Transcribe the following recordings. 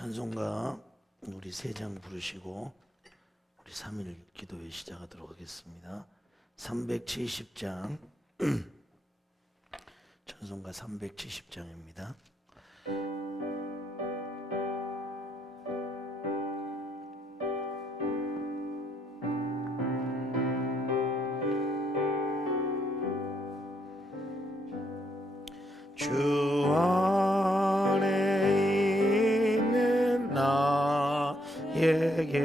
찬송가 우리 세 장 부르시고 우리 3일 기도회 시작하도록 하겠습니다. 370장 찬송가 370장입니다. 주 안에 있는 나에게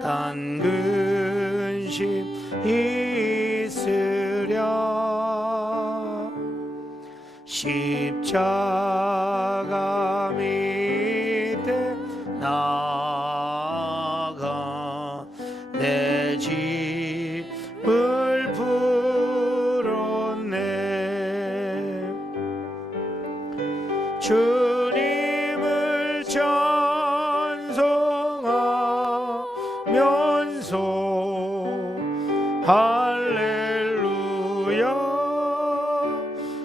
단 근심 있으랴. 십자가 밑에 나아가 내 짐을 풀었네. 주님을 찬송하면서 할렐루야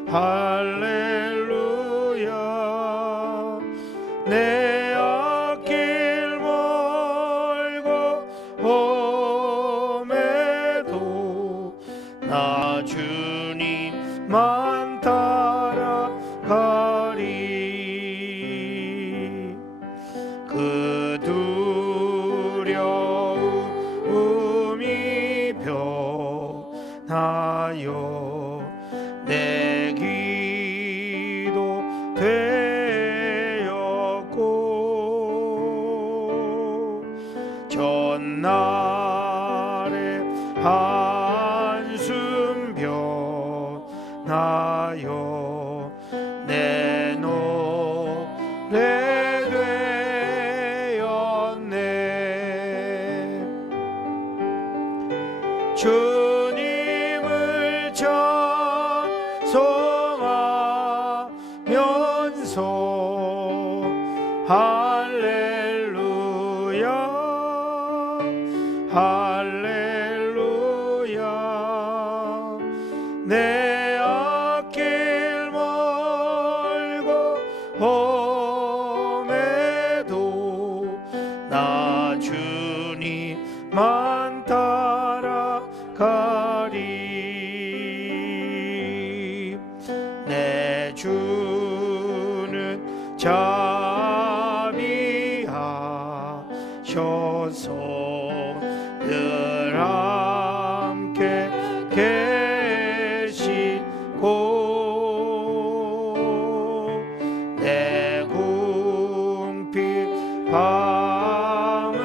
할렐루야. 내 앞길 멀고 험해도 나 주님만 따라가리. 그 두려움이 변하여 내 기도 되었고, 전날에 한숨 변하여 내 노래 되었네. 주님을 찬송하면서 할렐루야 할렐루야. 내 앞길 멀고 험해도 나 주님만 따라가리. 내 주는 자비하셔서 늘 함께 계시고, 내 궁핍 밤을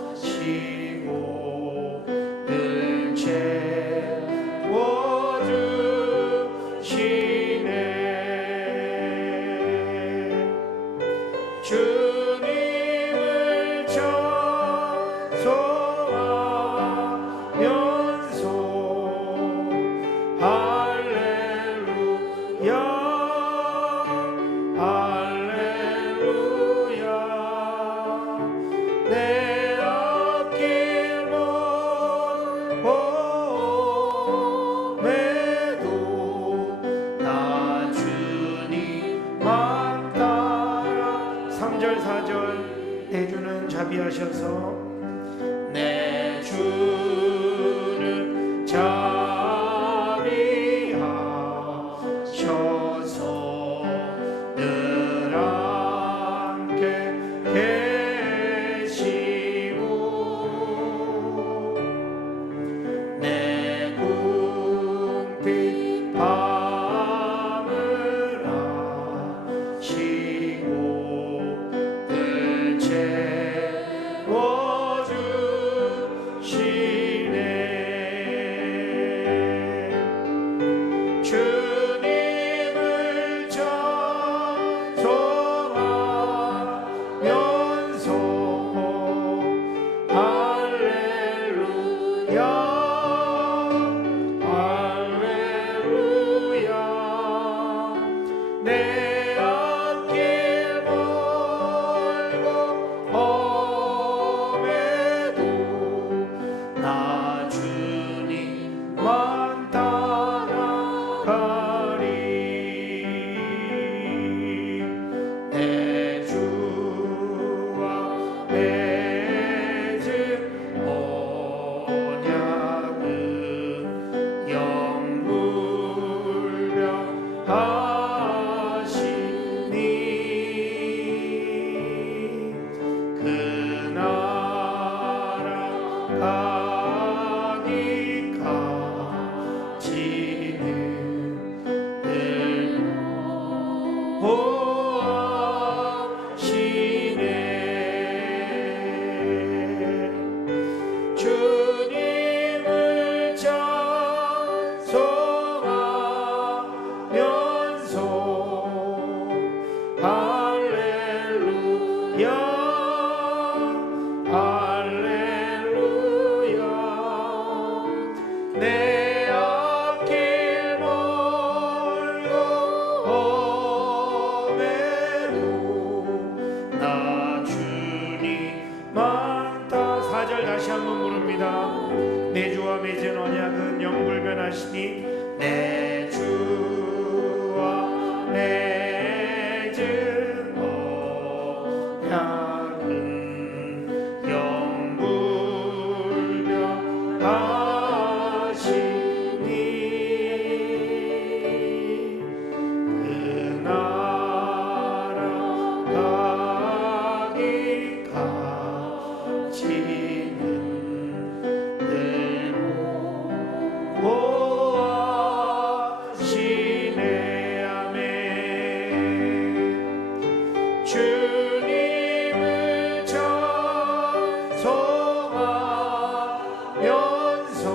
하시고 늘 채워주시네. 주님을 찬송하면서 할렐루야 할렐루야. 내 앞길 멀고 나 주님만 따라. 3절 4절. 내 주는 자비하셔서 내 주는 자비하셔서 늘 함께 계시고, 내 궁핍 밤을 하시고 늘 채워 내 앞길 멀고 험해도 나 주님만 따. 4절 다시 한번 부릅니다. 내 주와 맺은 언약은 영불변하시니 내 주와 맺은 언약은 영불변하시니 그 나라 가기까지는 늘 보호하시네. 아멘. 주님을 찬송하면서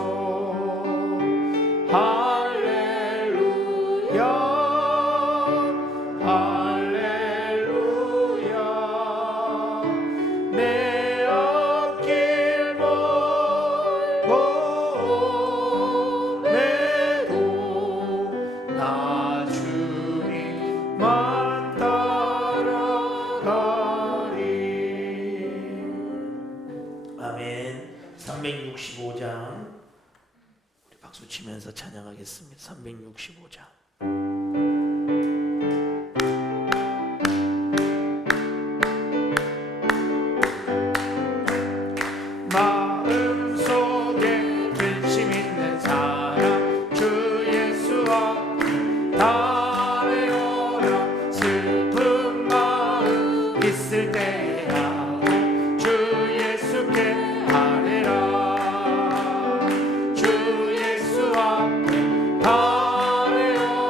할렐루야 할렐루야. 내 앞길 멀고 험해도 나 주님만 따라가리. 아멘. 365장 우리 박수 치면서 찬양하겠습니다. 365장. 마음속에 근심 있는 사람 주 예수 앞에 달려라. 슬픈 마음 있을 때야 주 예수께 아뢰라. 주 예수 앞에 달려라.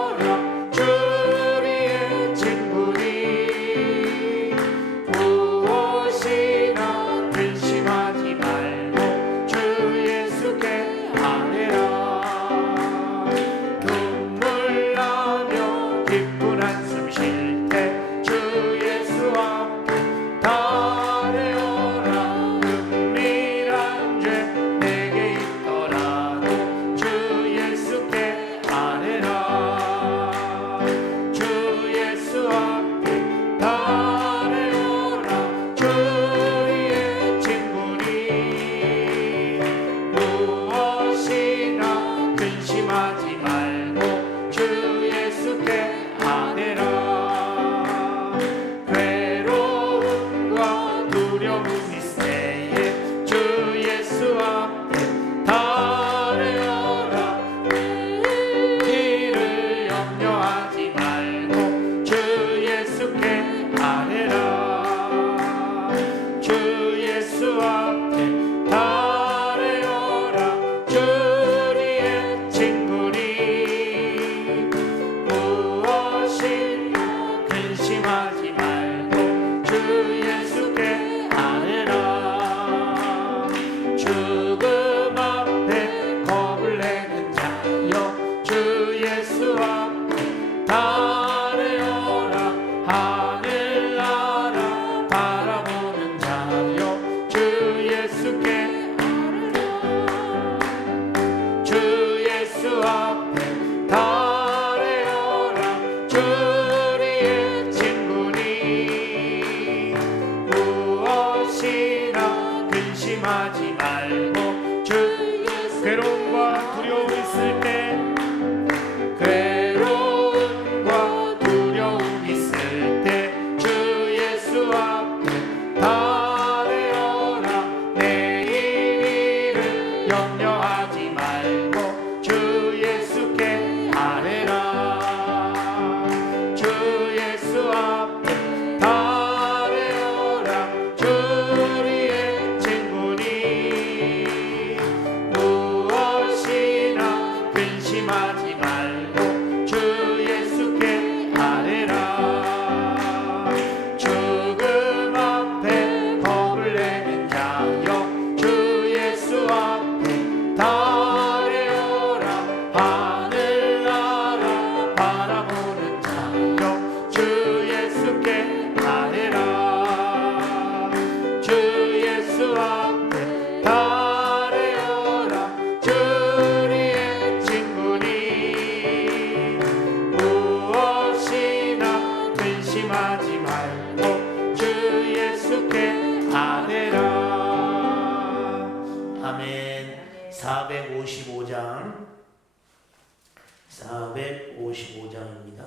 455장 455장입니다.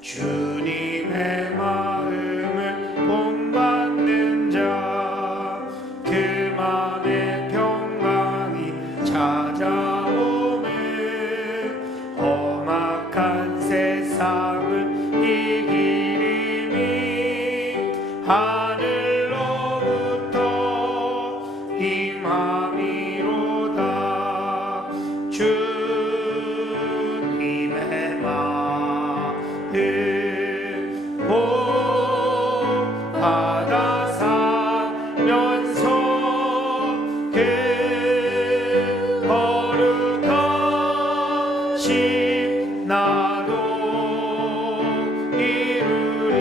주님의 마음을 본받는 자, 그 맘에 평강이 찾아오매 험악한 세상을 이기리니 하늘로부터 임함이로다. 주님의 마음을 본받아 살면서 그 거룩하신 나도 이루리.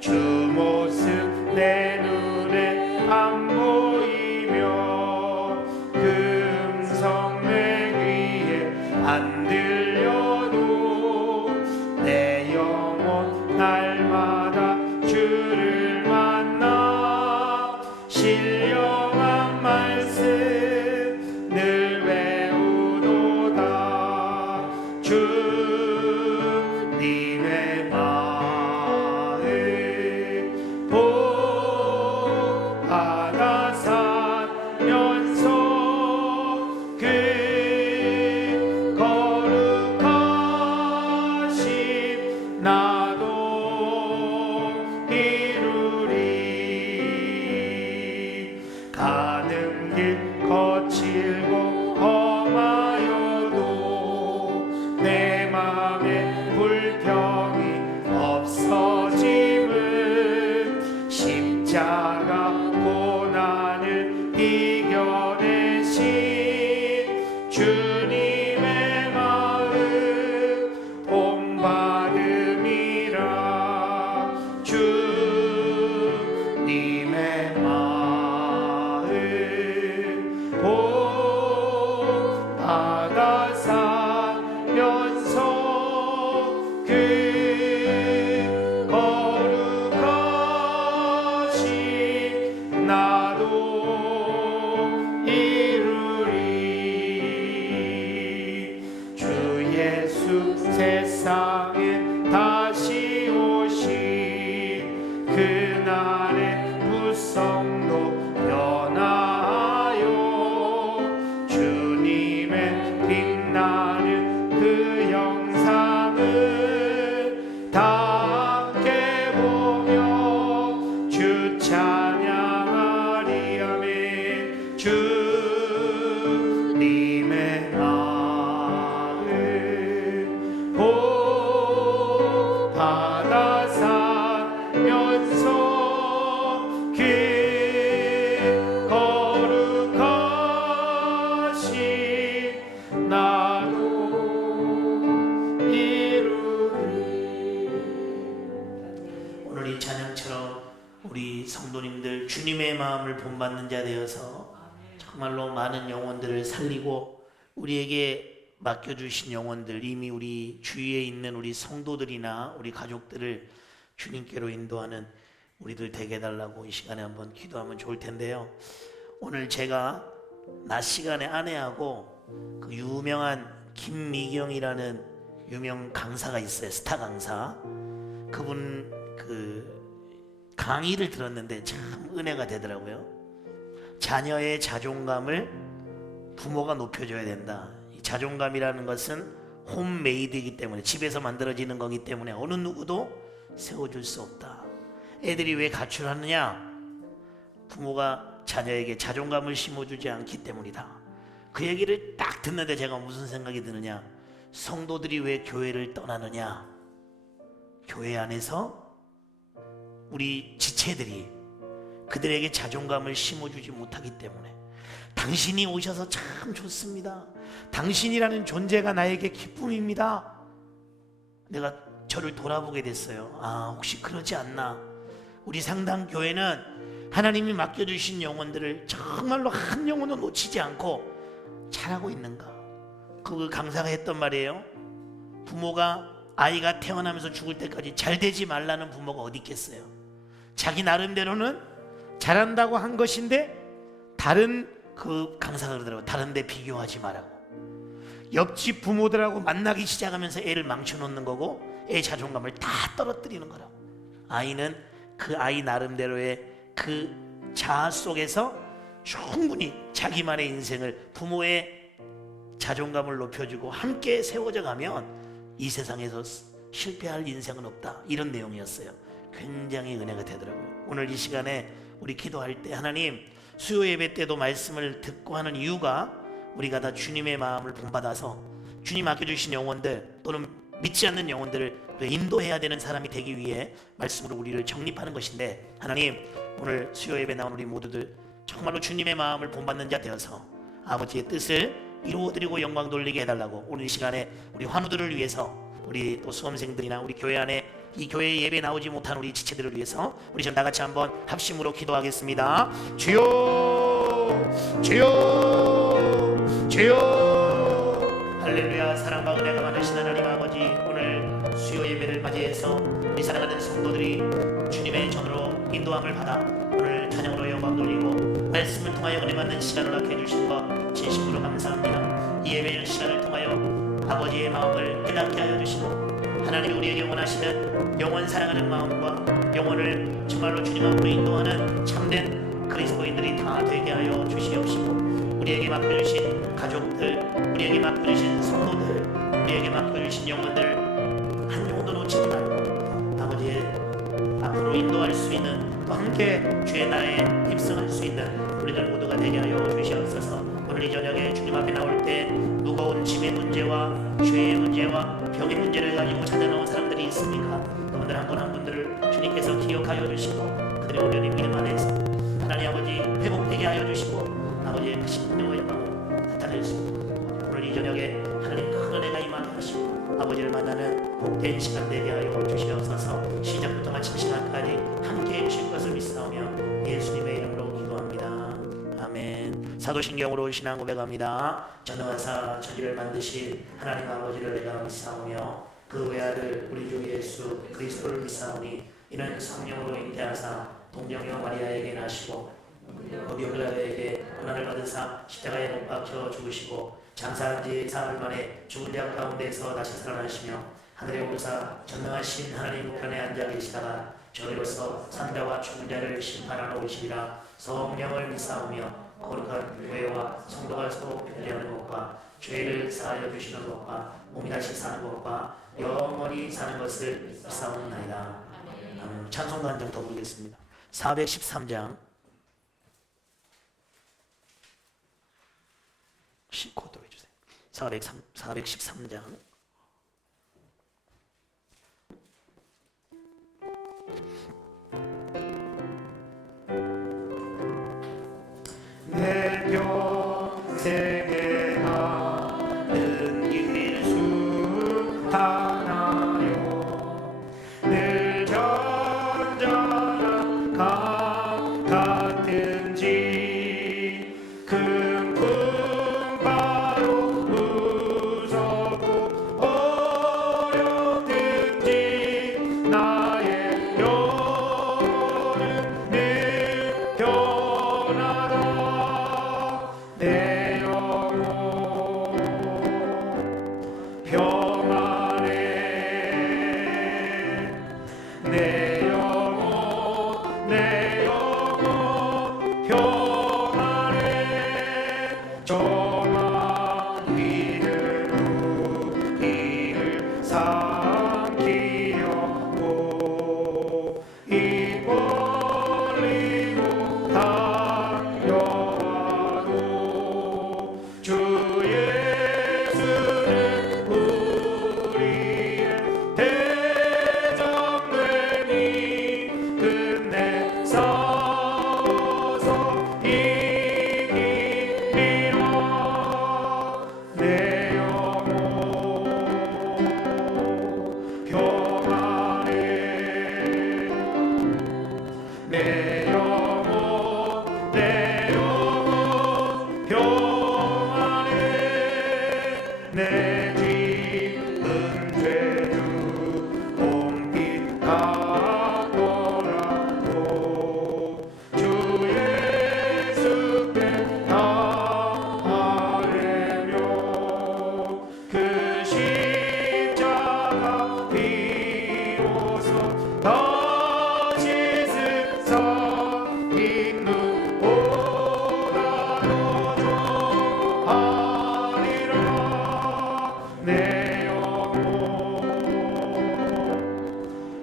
주 모습 내 눈에 안 보이며 그 음성 내 귀에 안 들려도 내 영혼 날마다 주를 만나 신령한 말씀 늘 배우도다. 주님의 마음 본받아 살면서 그 거룩하신 나도 이루리. 가는 길 거칠고 험하여도 내 맘에 불평이 없어짐은 십자가 고난을 이겨내신 주님의 마음 본받음이라. 주님의 마음 본받아 살면서 그 거룩하신 나도 이루리. 주 예수 세상에 다시 오신 그날의 부성도 변하여 주님의 빛나는 그 영상을 다 함께 보며 주 찬양하리. 아멘. 주님의 마음 본받아 살면서 그 거룩하신 나도 이루리. 오늘 이 찬양처럼 우리 성도님들 주님의 마음을 본받는 자 되어서 정말로 많은 영혼들을 살리고 우리에게 맡겨주신 영혼들, 이미 우리 주위에 있는 우리 성도들이나 우리 가족들을 주님께로 인도하는 우리들 되게 해달라고 이 시간에 한번 기도하면 좋을 텐데요. 오늘 제가 낮 시간에 아내하고 그 유명한 김미경이라는 유명 강사가 있어요. 스타 강사. 그분 그 강의를 들었는데 참 은혜가 되더라고요. 자녀의 자존감을 부모가 높여줘야 된다. 이 자존감이라는 것은 홈메이드이기 때문에, 집에서 만들어지는 거기 때문에 어느 누구도 세워줄 수 없다. 애들이 왜 가출하느냐? 부모가 자녀에게 자존감을 심어주지 않기 때문이다. 그 얘기를 딱 듣는데 제가 무슨 생각이 드느냐? 성도들이 왜 교회를 떠나느냐? 교회 안에서 우리 지체들이 그들에게 자존감을 심어주지 못하기 때문에. 당신이 오셔서 참 좋습니다. 당신이라는 존재가 나에게 기쁨입니다. 내가 저를 돌아보게 됐어요. 아, 혹시 그러지 않나? 우리 상당교회는 하나님이 맡겨주신 영혼들을 정말로 한 영혼도 놓치지 않고 잘하고 있는가? 그 강사가 했던 말이에요. 부모가 아이가 태어나면서 죽을 때까지 잘 되지 말라는 부모가 어디 있겠어요. 자기 나름대로는 잘한다고 한 것인데 다른 그 강사가 그러더라고요. 다른 데 비교하지 말라고. 옆집 부모들하고 만나기 시작하면서 애를 망쳐놓는 거고 애 자존감을 다 떨어뜨리는 거라고. 아이는 그 아이 나름대로의 그 자아 속에서 충분히 자기만의 인생을 부모의 자존감을 높여주고 함께 세워져 가면 이 세상에서 실패할 인생은 없다, 이런 내용이었어요. 굉장히 은혜가 되더라고요. 오늘 이 시간에 우리 기도할 때 하나님, 수요 예배 때도 말씀을 듣고 하는 이유가 우리가 다 주님의 마음을 본받아서 주님 아껴주신 영혼들 또는 믿지 않는 영혼들을 인도해야 되는 사람이 되기 위해 말씀으로 우리를 정립하는 것인데, 하나님 오늘 수요 예배 나온 우리 모두들 정말로 주님의 마음을 본받는 자 되어서 아버지의 뜻을 이루어드리고 영광 돌리게 해달라고, 오늘 이 시간에 우리 환우들을 위해서, 우리 또 수험생들이나 우리 교회 안에 이 교회에 예배 나오지 못한 우리 지체들을 위해서 우리 좀 다같이 한번 합심으로 기도하겠습니다. 주여 주여 주여. 할렐루야. 사랑과 은혜가 많으신 하나님 아버지, 오늘 수요 예배를 맞이해서 우리 사랑하는 성도들이 주님의 전으로 인도함을 받아 오늘 찬양으로 영광 돌리고 말씀을 통하여 은혜 받는 시간을 갖게 해주신 것 진심으로 감사합니다. 이 예배의 시간을 통하여 아버지의 마음을 깨닫게 하여 주시고 하나님이 우리에게 원하시는 영원 사랑하는 마음과 영혼을 정말로 주님 앞으로 인도하는 참된 그리스도인들이 다 되게 하여 주시옵시고, 우리에게 맡겨주신 가족들, 우리에게 맡겨주신 성도들, 우리에게 맡겨주신 영혼들 한 영혼도 놓치지 말고 아버지의 앞으로 인도할 수 있는, 또 함께 주의 나라에 입성할 수 있는 우리들 모두가 되게 하여 주시옵소서. 오늘 이 저녁에 주님 앞에 나올 때 무거운 짐의 문제와 죄의 문제와 병의 문제를 가지고 찾아나온 사람들이 있습니까? 그분들 한 분 한 분들을 주님께서 기억하여 주시고 그들의 온전히 믿음 안에서 하나님 아버지 회복되게 하여 주시고 아버지의 크신 은혜와 영광을 나타낼 수 있고, 오늘 이 저녁에 하나님 큰 은혜가 임하게 하시고 아버지를 만나는 복된 시간 되게 하여 주시옵소서. 시작부터 마침 시간까지 함께 해주실 것을 믿사오며 예수님의 이름으로 기도합니다. 아멘. 사도신경으로 신앙 고백합니다. 전능하사 천지를 만드신 하나님 아버지를 내가 믿사오며 그 외아들 우리 주 예수 그리스도를 믿사오니 이는 성령으로 잉태하사 동정녀 마리아에게 나시고 거기 빌라도에게 고난을 받으사 십자가에 못 박혀 죽으시고 장사한 지 사흘 만에 죽은 자 가운데서 다시 살아나시며 하늘에 오르사 전능하신 하나님 우편에 앉아 계시다가 저리로서 산자와 죽은 자를 심판하러 오시리라. 성령을 믿사오며 거룩한 교회와 성도가 서로 편리하는 것과 죄를 사하여 주시는 것과 몸이 다시 사는 것과 영원히 사는 것을 믿사옵나이다. 찬송가 한 장 더 부르겠습니다. 413장 10코드 해주세요. 413장 내 평생에 나는 길수하나요 늘 전전한 강 같은지 큰 풍파로 무섭고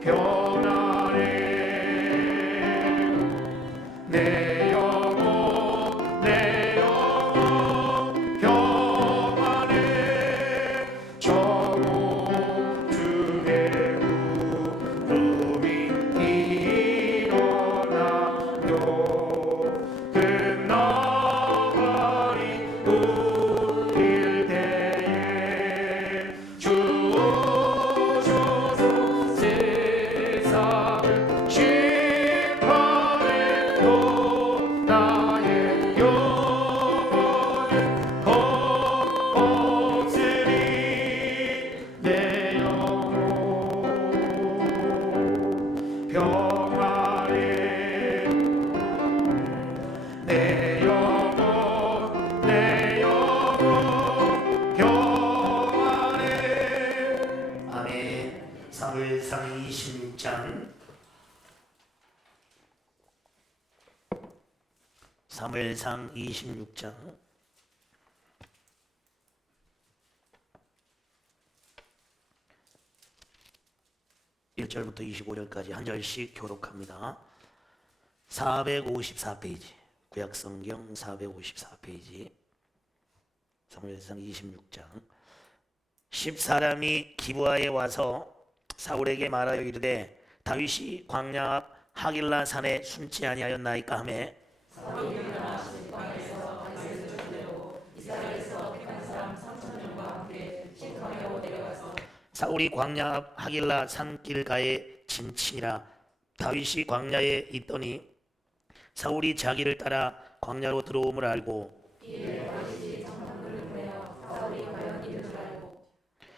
변하네. 내 영혼 내 영혼 평안해. 정오 주의 구름이 일어나요. 끝나가리 울릴 때에 주 오셔서 세상을 심판해도 나의 영혼은 없으리. 내 영혼 평안해. 내 영혼 내 영혼 평안해. 아멘. 사무엘상 26장. 사무엘상 26장 1절부터 25절까지 한 절씩 교독합니다. 454페이지, 구약성경 454페이지, 사무엘상 26장. 10사람이 기브아에 와서 사울에게 말하여 이르되 다윗이 광야 앞 하길라 산에 숨지 아니하였나이까 하매 사울이 광야 앞 하길라 산길가에 진치니라. 다윗이 광야에 있더니 사울이 자기를 따라 광야로 들어옴을 알고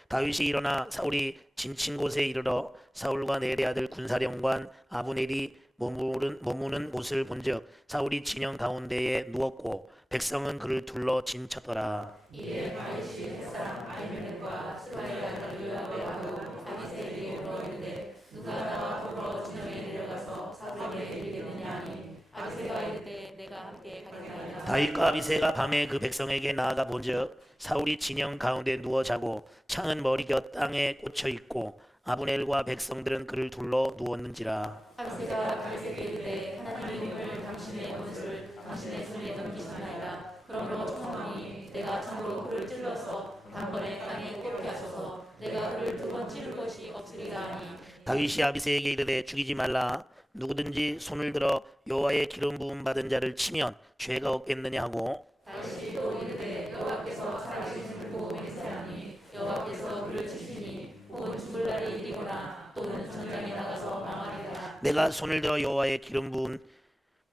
다윗이 일어나 사울이 진친 곳에 이르러 사울과 네리 아들 군사령관 아브넬이 머무는 곳을 본즉 사울이 진영 가운데에 누웠고 백성은 그를 둘러 진쳤더라. 이에 다윗이 햇사람 아히멜렉과 스바의 아들 요압의 아들 아비새에게 물어 이르되 누가 나와 더불어 진영에 내려가서 사울에게 이르겠느냐 하니 아비새가 이르되 내가 함께 가겠나이다. 다윗과 아비새가 밤에 그 백성에게 나아가 본즉 사울이 진영 가운데 누워 자고 창은 머리 곁 땅에 꽂혀 있고 아브넬과 백성들은 그를 둘러 누웠는지라. 아비새가 다윗에게 이르되 하나님이 오늘 당신의 원수를 당신의 손에 넘기시나이다. 그러므로 청하노니 내가 창으로 그를 찔러서 단번에 땅에 꽂게 하소서. 내가 그를 두 번 찌를 것이 없으리라 하니 다윗이 아비새에게 이르되 죽이지 말라. 누구든지 손을 들어 여호와의 기름 부음 받은 자를 치면 죄가 없겠느냐 하고 다윗이 또 이르되 여호와께서 살아계심을 보고 맹세하니 여호와께서 그를 치시니 혹은 죽을 날이 이리거나 또는 전장에 나가서 망하리라. 내가 손을 들어 여호와의 기름 부음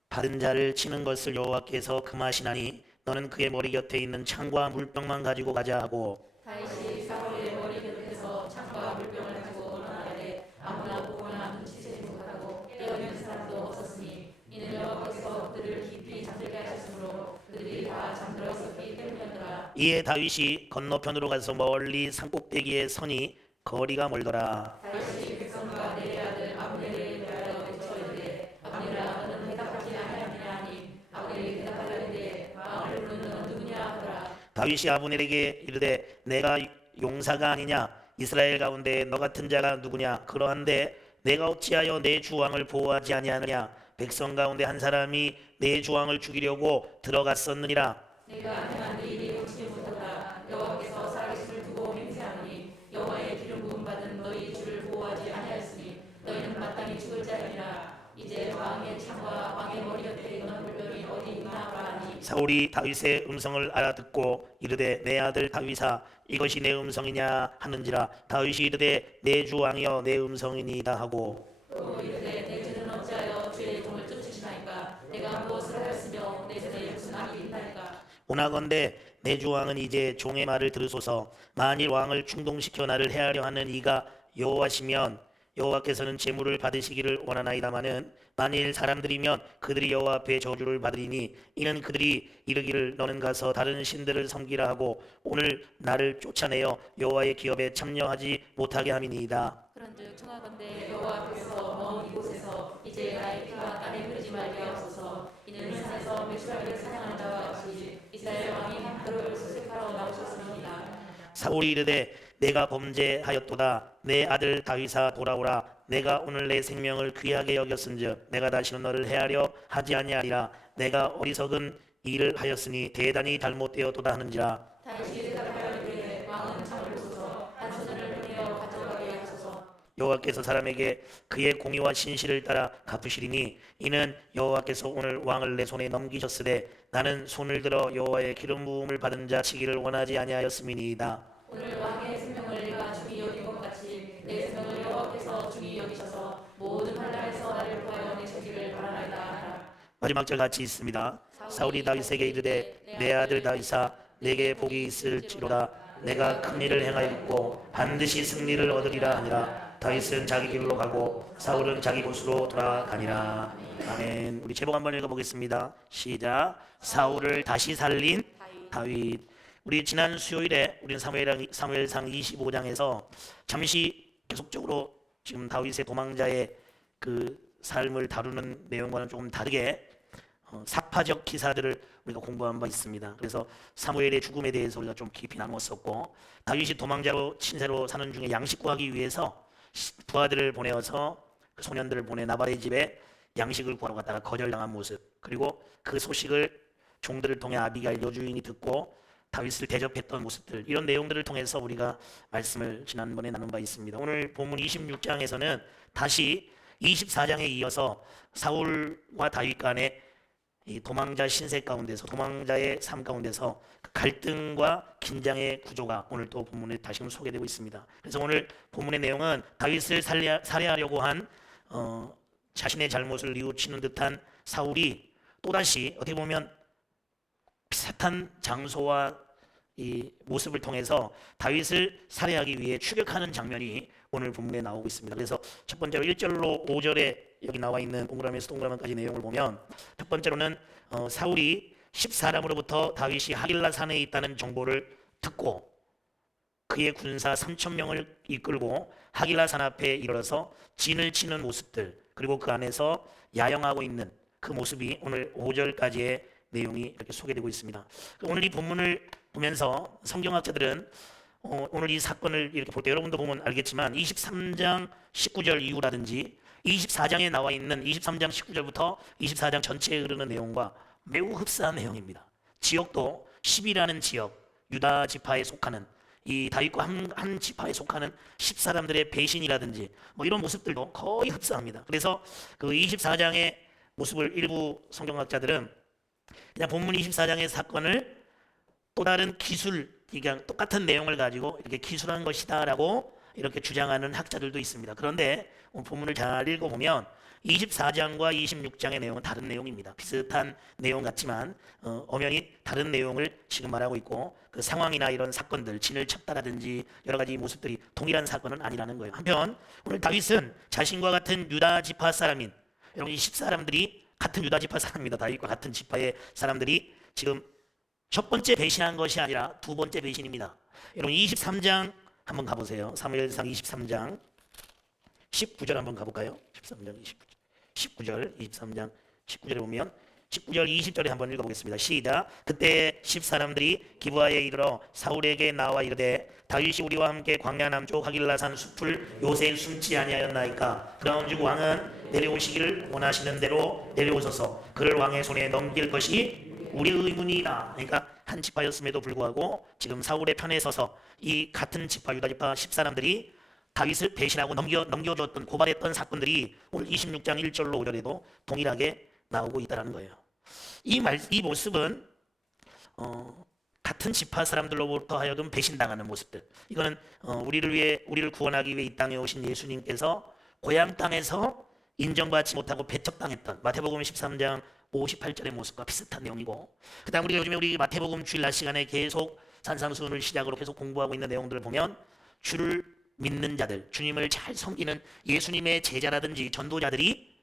받은 자를 치는 것을 여호와께서 금하시나니 너는 그의 머리 곁에 있는 창과 물병만 가지고 가자 하고 다윗이 사울의 머리 곁에서 창과 물병을 가지고 나가되 아무나 보거나 눈치채지 못하고 깨어있는 사람도 없었으니 이는 여호와께서 그들을 깊이 잠들게 하셨으므로 그들이 다 잠들어 있었기 때문이었더라. 이에 다윗이 건너편으로 가서 멀리 산꼭대기에 서니 거리가 멀더라. 다윗이 백성과 네리 아들 아브넬을 대하여 외쳐 이르되 아브넬아 너는 대답하지 아니하느냐 하니 아브넬이 대답하려는데 마음을 부르는 너는 누구냐 하더라. 다윗이 아브넬에게 이르되 내가 용사가 아니냐 이스라엘 가운데 너 같은 자가 누구냐 그러한데 내가 어찌하여 내 주왕을 보호하지 아니하느냐 백성 가운데 한 사람이 내 주왕을 죽이려고 들어갔었느니라. 내가 행한 네 일이 옳지 못하다. 여호와께서 살아계심을 두고 맹세하노니 여호와의 기름 부음 받은 너희 주를 보호하지 아니하였으니 너희는 마땅히 죽을 자이니라. 이제 왕의 창과 왕의 머리 곁에 있는 물병이 어디 있나 하니 사울이 다윗의 음성을 알아듣고 이르되 내 아들 다윗아 이것이 내 음성이냐 하는지라. 다윗이 이르되 내 주 왕이여 내 음성이니이다 하고 또 이르되 내 주는 어찌하여 주의 종을 쫓으시나이까. 내가 무엇을 하였으며 내 전에 무슨 악이 있나이까. 오나건대 내 주 왕은 이제 종의 말을 들으소서. 만일 왕을 충동시켜 나를 해하려 하는 이가 여호와시면 여호와께서는 제물을 받으시기를 원하나이다마는 만일 사람들이면 그들이 여호와 앞에 저주를 받으리니 이는 그들이 이르기를 너는 가서 다른 신들을 섬기라 하고 오늘 나를 쫓아내어 여호와의 기업에 참여하지 못하게 함이니이다. 그런즉 청하건대 여호와 앞에서 먼 이곳에서 이제 나의 피가 땅에 흐르지 말게 하옵소서. 이는 산에서 메추라기를 사냥하는 자와 같이 이스라엘 왕이 함도를 수색하러 나오셨습니다. 사울이 이르되 내가 범죄하였도다. 내 아들 다윗아 돌아오라. 내가 오늘 내 생명을 귀하게 여겼은즉 내가 다시는 너를 해하려 하지 아니하리라. 내가 어리석은 일을 하였으니 대단히 잘못되었도다 하는지라. 다시 대답하여 이르되 왕은 창을 보소서 한 소년을 보내어 가져가게 하소서. 여호와께서 사람에게 그의 공의와 신실을 따라 갚으시리니 이는 여호와께서 오늘 왕을 내 손에 넘기셨으되 나는 손을 들어 여호와의 기름 부음을 받은 자 치기를 원하지 아니하였음이니이다. 오늘 왕의 생명을 내가 중히 여긴 것 같이 내 생명을 여호와께서 중히 여기셔서 모든 환난에서 나를 구하여 내주기를 바라나이다 하라. 마지막 절 같이 있습니다. 사울이 다윗에게 이르되 내 아들 다윗아 내게 복이 있을지로다. 내가 큰 일을 행하였고 반드시 승리를 얻으리라 하니라. 다윗은 자기 길로 가고 사울은 자기 곳으로 돌아가니라. 아멘. 우리 제목 한번 읽어보겠습니다. 시작. 사울을 다시 살린 다윗. 우리 지난 수요일에 우리는 사무엘상 25장에서 잠시 계속적으로 지금 다윗의 도망자의 그 삶을 다루는 내용과는 조금 다르게 사파적 기사들을 우리가 공부한 바 있습니다. 그래서 사무엘의 죽음에 대해서 우리가 좀 깊이 나누었었고, 다윗이 도망자로 친세로 사는 중에 양식 구하기 위해서 부하들을 보내어서 그 소년들을 보내 나발의 집에 양식을 구하러 갔다가 거절당한 모습, 그리고 그 소식을 종들을 통해 아비가일 여주인이 듣고 다윗을 대접했던 모습들, 이런 내용들을 통해서 우리가 말씀을 지난번에 나눈 바 있습니다. 오늘 본문 26장에서는 다시 24장에 이어서 사울과 다윗 간의 이 도망자 신세 가운데서, 도망자의 삶 가운데서 그 갈등과 긴장의 구조가 오늘 또 본문에 다시금 소개되고 있습니다. 그래서 오늘 본문의 내용은 다윗을 살해하려고 한 자신의 잘못을 뉘우치는 듯한 사울이 또다시 어떻게 보면 비슷한 장소와 이 모습을 통해서 다윗을 살해하기 위해 추격하는 장면이 오늘 본문에 나오고 있습니다. 그래서 첫 번째로 1절로 5절에 여기 나와 있는 동그라미에서 동그라미까지 내용을 보면, 첫 번째로는 사울이 10사람으로부터 다윗이 하길라 산에 있다는 정보를 듣고 그의 군사 3,000명을 이끌고 하길라 산 앞에 이르러서 진을 치는 모습들, 그리고 그 안에서 야영하고 있는 그 모습이 오늘 5절까지의 내용이 이렇게 소개되고 있습니다. 오늘 이 본문을 보면서 성경학자들은 오늘 이 사건을 이렇게 볼 때, 여러분도 보면 알겠지만 23장 19절 이후라든지 24장에 나와 있는 23장 19절부터 24장 전체에 흐르는 내용과 매우 흡사한 내용입니다. 지역도 10이라는 지역, 유다 지파에 속하는, 이 다윗과 한 지파에 속하는 10사람들의 배신이라든지 뭐 이런 모습들도 거의 흡사합니다. 그래서 그 24장의 모습을 일부 성경학자들은 그냥 본문 24장의 사건을 또 다른 기술, 그냥 똑같은 내용을 가지고 이렇게 기술한 것이다라고 이렇게 주장하는 학자들도 있습니다. 그런데 본문을 잘 읽어보면 24장과 26장의 내용은 다른 내용입니다. 비슷한 내용 같지만 엄연히 다른 내용을 지금 말하고 있고, 그 상황이나 이런 사건들, 진을 쳤다라든지 여러 가지 모습들이 동일한 사건은 아니라는 거예요. 한편 오늘 다윗은 자신과 같은 유다 지파 사람인, 여러분 이 10사람들이 같은 유다 지파 사람입니다. 다윗과 같은 지파의 사람들이 지금 첫 번째 배신한 것이 아니라 두 번째 배신입니다. 여러분 23장 한번 가보세요. 사무엘상 23장 19절 한번 가볼까요? 13장 19절 23장 19절에 보면 19절 20절에 한번 읽어보겠습니다. 시작. 그때 10사람들이 기브아에 이르러 사울에게 나와 이르되 다윗이 우리와 함께 광야 남쪽 하길라산 숲을 요새 숨지 아니하였나이까. 그러온즉 왕은 내려오시기를 원하시는 대로 내려오소서. 그를 왕의 손에 넘길 것이 우리의 의문이다. 그러니까 한 지파였음에도 불구하고 지금 사울의 편에 서서 이 같은 지파, 유다 지파 10사람들이 다윗을 배신하고 넘겨줬던, 고발했던 사건들이 오늘 26장 1절로 5절에도 동일하게 나오고 있다는 거예요. 이 모습은 같은 지파 사람들로부터 하여금 배신당하는 모습들, 이거는 우리를 구원하기 위해 이 땅에 오신 예수님께서 고향 땅에서 인정받지 못하고 배척당했던 마태복음 13장 58절의 모습과 비슷한 내용이고, 그 다음 우리가 요즘에 우리 마태복음 주일날 시간에 계속 산상수훈을 시작으로 계속 공부하고 있는 내용들을 보면, 주를 믿는 자들, 주님을 잘 섬기는 예수님의 제자라든지 전도자들이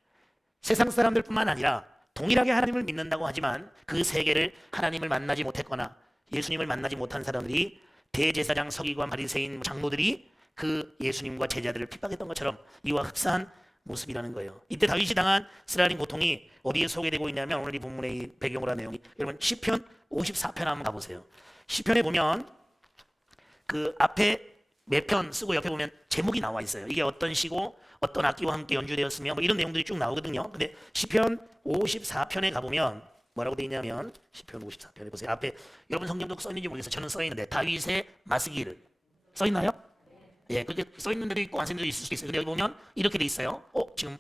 세상 사람들뿐만 아니라 동일하게 하나님을 믿는다고 하지만 그 세계를 하나님을 만나지 못했거나 예수님을 만나지 못한 사람들이, 대제사장, 서기관, 바리새인, 장로들이 그 예수님과 제자들을 핍박했던 것처럼 이와 흡사한 모습이라는 거예요. 이때 다윗이 당한 쓰라린 고통이 어디에 소개되고 있냐면, 오늘 이 본문의 이 배경으로 한 내용이, 여러분 시편 54편 한번 가보세요. 시편에 보면 그 앞에 몇 편 쓰고 옆에 보면 제목이 나와 있어요. 이게 어떤 시고 어떤 악기와 함께 연주되었으며 뭐 이런 내용들이 쭉 나오거든요. 근데 시편 54편에 가보면 뭐라고 돼 있냐면 시편 54편에 보세요. 앞에 여러분 성경도 써 있는지 모르겠어요. 저는 써 있는데 다윗의 마스길 써 있나요? 예, 그렇게 써 있는 데도 있고 안 써 있는 데도 있을 수도 있어요. 근데 여기 보면 이렇게 돼 있어요. 지금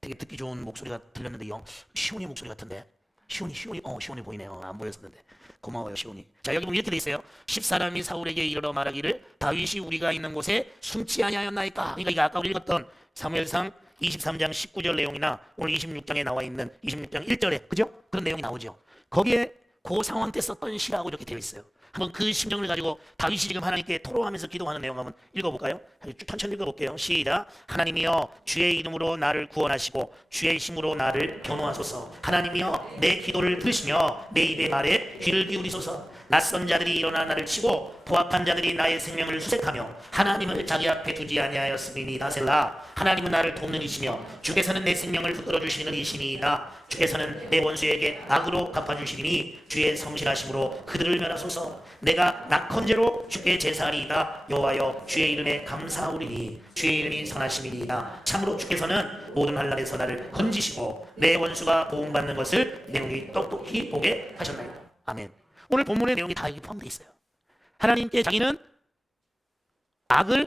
되게 듣기 좋은 목소리가 들렸는데요. 시온이 목소리 같은데. 시온이 보이네요. 안 보였었는데. 고마워요, 시온이. 자, 여기 보면 이렇게 돼 있어요. 10사람이 사울에게 이르러 말하기를 다윗이 우리가 있는 곳에 숨지 아니하였나이까. 그러니까 이게 아까 우리 읽었던 사무엘상 23장 19절 내용이나 오늘 26장에 나와 있는 26장 1절에 그죠? 그런 내용이 나오죠. 거기에 그 상황 때 썼던 시라고 이렇게 되어 있어요. 한번 그 심정을 가지고 다윗이 지금 하나님께 토로하면서 기도하는 내용 한번 읽어볼까요? 천천히 읽어볼게요. 시작. 하나님이여 주의 이름으로 나를 구원하시고 주의 힘으로 나를 변호하소서. 하나님이여 내 기도를 들으시며 내 입의 말에 귀를 기울이소서. 낯선 자들이 일어나 나를 치고 포악한 자들이 나의 생명을 수색하며 하나님을 자기 앞에 두지 아니하였으리니 셀라. 하나님은 나를 돕는 이시며 주께서는 내 생명을 붙들어 주시는 이시니이다. 주께서는 내 원수에게 악으로 갚아주시리니 주의 성실하심으로 그들을 멸하소서. 내가 낙헌제로 주께 제사하리이다. 여호와여 주의 이름에 감사하오리니 주의 이름이 선하심이니이다. 참으로 주께서는 모든 환난에서 나를 건지시고 내 원수가 보응받는 것을 내 눈이 똑똑히 보게 하셨나이다. 아멘. 오늘 본문의 내용이 다 여기 포함되어 있어요. 하나님께 자기는 악을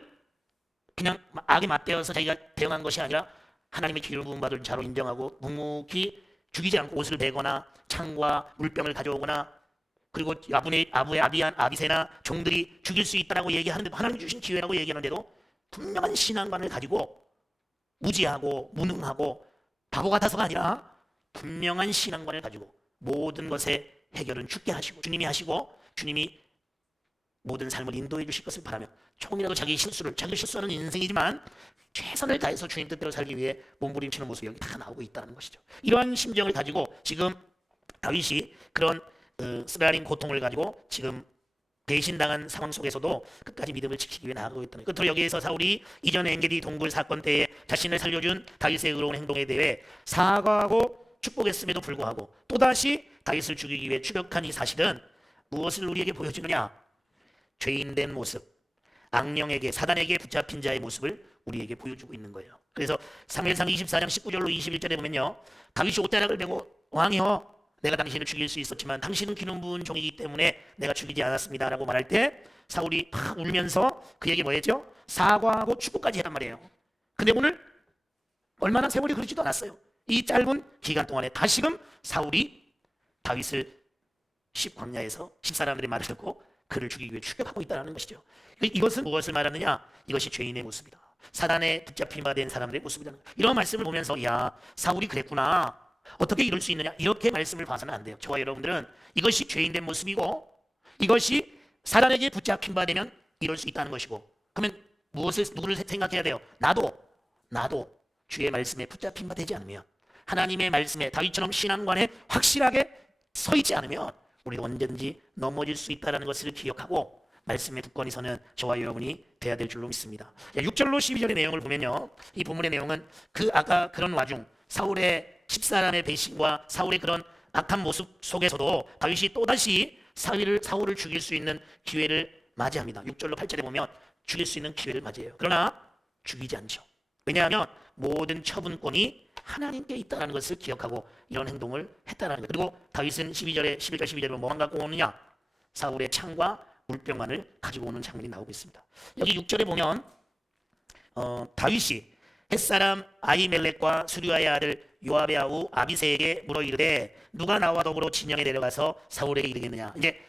그냥 악에 맞대어서 자기가 대응한 것이 아니라 하나님의 기를 부음받을 자로 인정하고 묵묵히 죽이지 않고 옷을 베거나 창과 물병을 가져오거나 그리고 아비세나 종들이 죽일 수 있다라고 얘기하는데도 하나님 주신 기회라고 얘기하는데도 분명한 신앙관을 가지고 무지하고 무능하고 바보 같아서가 아니라 분명한 신앙관을 가지고 모든 것의 해결은 주께 하시고 주님이 하시고 주님이 모든 삶을 인도해 주실 것을 바라며 조금이라도 자기 실수하는 인생이지만 최선을 다해서 주님 뜻대로 살기 위해 몸부림치는 모습이 여기 다 나오고 있다는 것이죠. 이러한 심정을 가지고 지금 다윗이 그런 쓰라린 고통을 가지고 지금 배신당한 상황 속에서도 끝까지 믿음을 지키기 위해 나아가고 있다는 거예요. 끝으로 여기에서 사울이 이전 엔게디 동굴 사건 때에 자신을 살려준 다윗의 의로운 행동에 대해 사과하고 축복했음에도 불구하고 또다시 다윗을 죽이기 위해 추격한 이 사실은 무엇을 우리에게 보여주느냐? 죄인된 모습, 악령에게 사단에게 붙잡힌 자의 모습을 우리에게 보여주고 있는 거예요. 그래서 사무엘상 24장 19절로 21절에 보면요, 다윗이 옷자락을 메고 왕이여 내가 당신을 죽일 수 있었지만 당신은 기름 부은 종이기 때문에 내가 죽이지 않았습니다 라고 말할 때 사울이 막 울면서 그에게 뭐 했죠? 사과하고 축복까지 했단 말이에요. 근데 오늘 얼마나 세월이 흐르지도 않았어요. 이 짧은 기간 동안에 다시금 사울이 다윗을 광야에서 10사람들의 말을 듣고 그를 죽이기 위해 추격하고 있다는 것이죠. 이것은 무엇을 말하느냐? 이것이 죄인의 모습이다. 사단에 붙잡힌 바 된 사람들의 모습이라는 거예요. 이런 말씀을 보면서 야, 사울이 그랬구나. 어떻게 이럴 수 있느냐? 이렇게 말씀을 봐서는 안 돼요. 저와 여러분들은 이것이 죄인된 모습이고 이것이 사단에게 붙잡힌 바 되면 이럴 수 있다는 것이고 그러면 누구를 생각해야 돼요? 나도 주의 말씀에 붙잡힌 바 되지 않으면 하나님의 말씀에 다윗처럼 신앙관에 확실하게 서 있지 않으면 우리도 언제든지 넘어질 수 있다는 것을 기억하고 말씀에 굳건히 서는 저와 여러분이 돼야 될 줄로 믿습니다. 6절로 12절의 내용을 보면요, 이 본문의 내용은 아까 그런 와중 사울의 10사람의 배신과 사울의 그런 악한 모습 속에서도 다윗이 또다시 사울을 죽일 수 있는 기회를 맞이합니다. 6절로 8절에 보면 죽일 수 있는 기회를 맞이해요. 그러나 죽이지 않죠. 왜냐하면 모든 처분권이 하나님께 있다는 것을 기억하고 이런 행동을 했다는 거예요. 그리고 다윗은 11절 12절에 뭐만 갖고 오느냐? 사울의 창과 물병만을 가지고 오는 장면이 나오고 있습니다. 여기 6절에 보면 다윗이 햇사람 아히멜렉과 수리아의 아들 요압의 아우 아비새에게 물어 이르되 누가 나와 더불어 진영에 내려가서 사울에게 이르겠느냐? 이제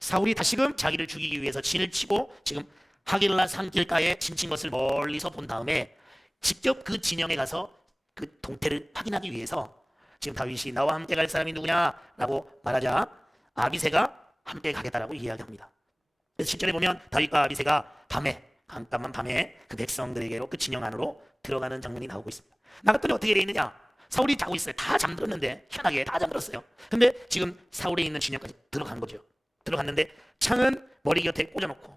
사울이 다시금 자기를 죽이기 위해서 진을 치고 지금 하길라 산길가에 진친 것을 멀리서 본 다음에 직접 그 진영에 가서 그 동태를 확인하기 위해서 지금 다윗이 나와 함께 갈 사람이 누구냐? 라고 말하자 아비새가 함께 가겠다라고 이야기합니다. 그래서 7절에 보면 다윗과 아비새가 깜깜한 밤에 그 백성들에게로 그 진영 안으로 들어가는 장면이 나오고 있습니다. 나갔더니 어떻게 되어 있느냐? 사울이 자고 있어요. 다 잠들었는데 희한하게 다 잠들었어요. 근데 지금 사울에 있는 진영까지 들어간 거죠. 들어갔는데 창은 머리 곁에 꽂아놓고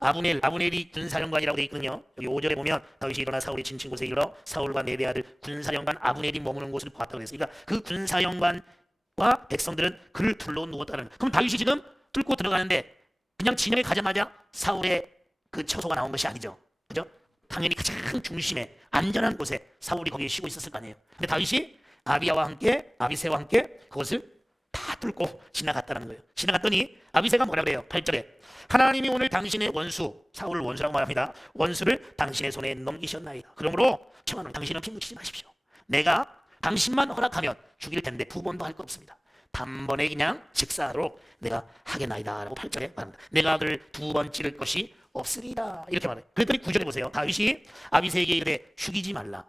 아브넬이 군사령관이라고 되어 있거든요. 여기 5절에 보면 다윗이 일어나 사울이 진친 곳에 이르러 사울과 네 아들 군사령관 아브넬이 머무는 곳을 보았다고 했어요. 그러니까 그 군사령관과 백성들은 그를 둘러 누웠다는 거예요. 그럼 다윗이 지금 뚫고 들어가는데 그냥 진영에 가자마자 사울의 그 처소가 나온 것이 아니죠. 그죠? 당연히 가장 중심에 안전한 곳에 사울이 거기에 쉬고 있었을 거 아니에요. 근데 다윗이 아비야와 함께 아비새와 함께 그것을 다 뚫고 지나갔다는 거예요. 지나갔더니 아비새가 뭐라 그래요? 8절에 하나님이 오늘 당신의 원수, 사울을 원수라고 말합니다. 원수를 당신의 손에 넘기셨나이다. 그러므로 청하노니 당신은 피 묻히지 마십시오. 내가 당신만 허락하면 죽일 텐데 두 번도 할 거 없습니다. 단번에 그냥 직사하도록 내가 하겠나이다 라고 8절에 말합니다. 내가 그를 두 번 찌를 것이 없으리라 이렇게 말해요. 그랬더니 9절에 보세요. 다윗이 아비새에게 이르되 죽이지 말라.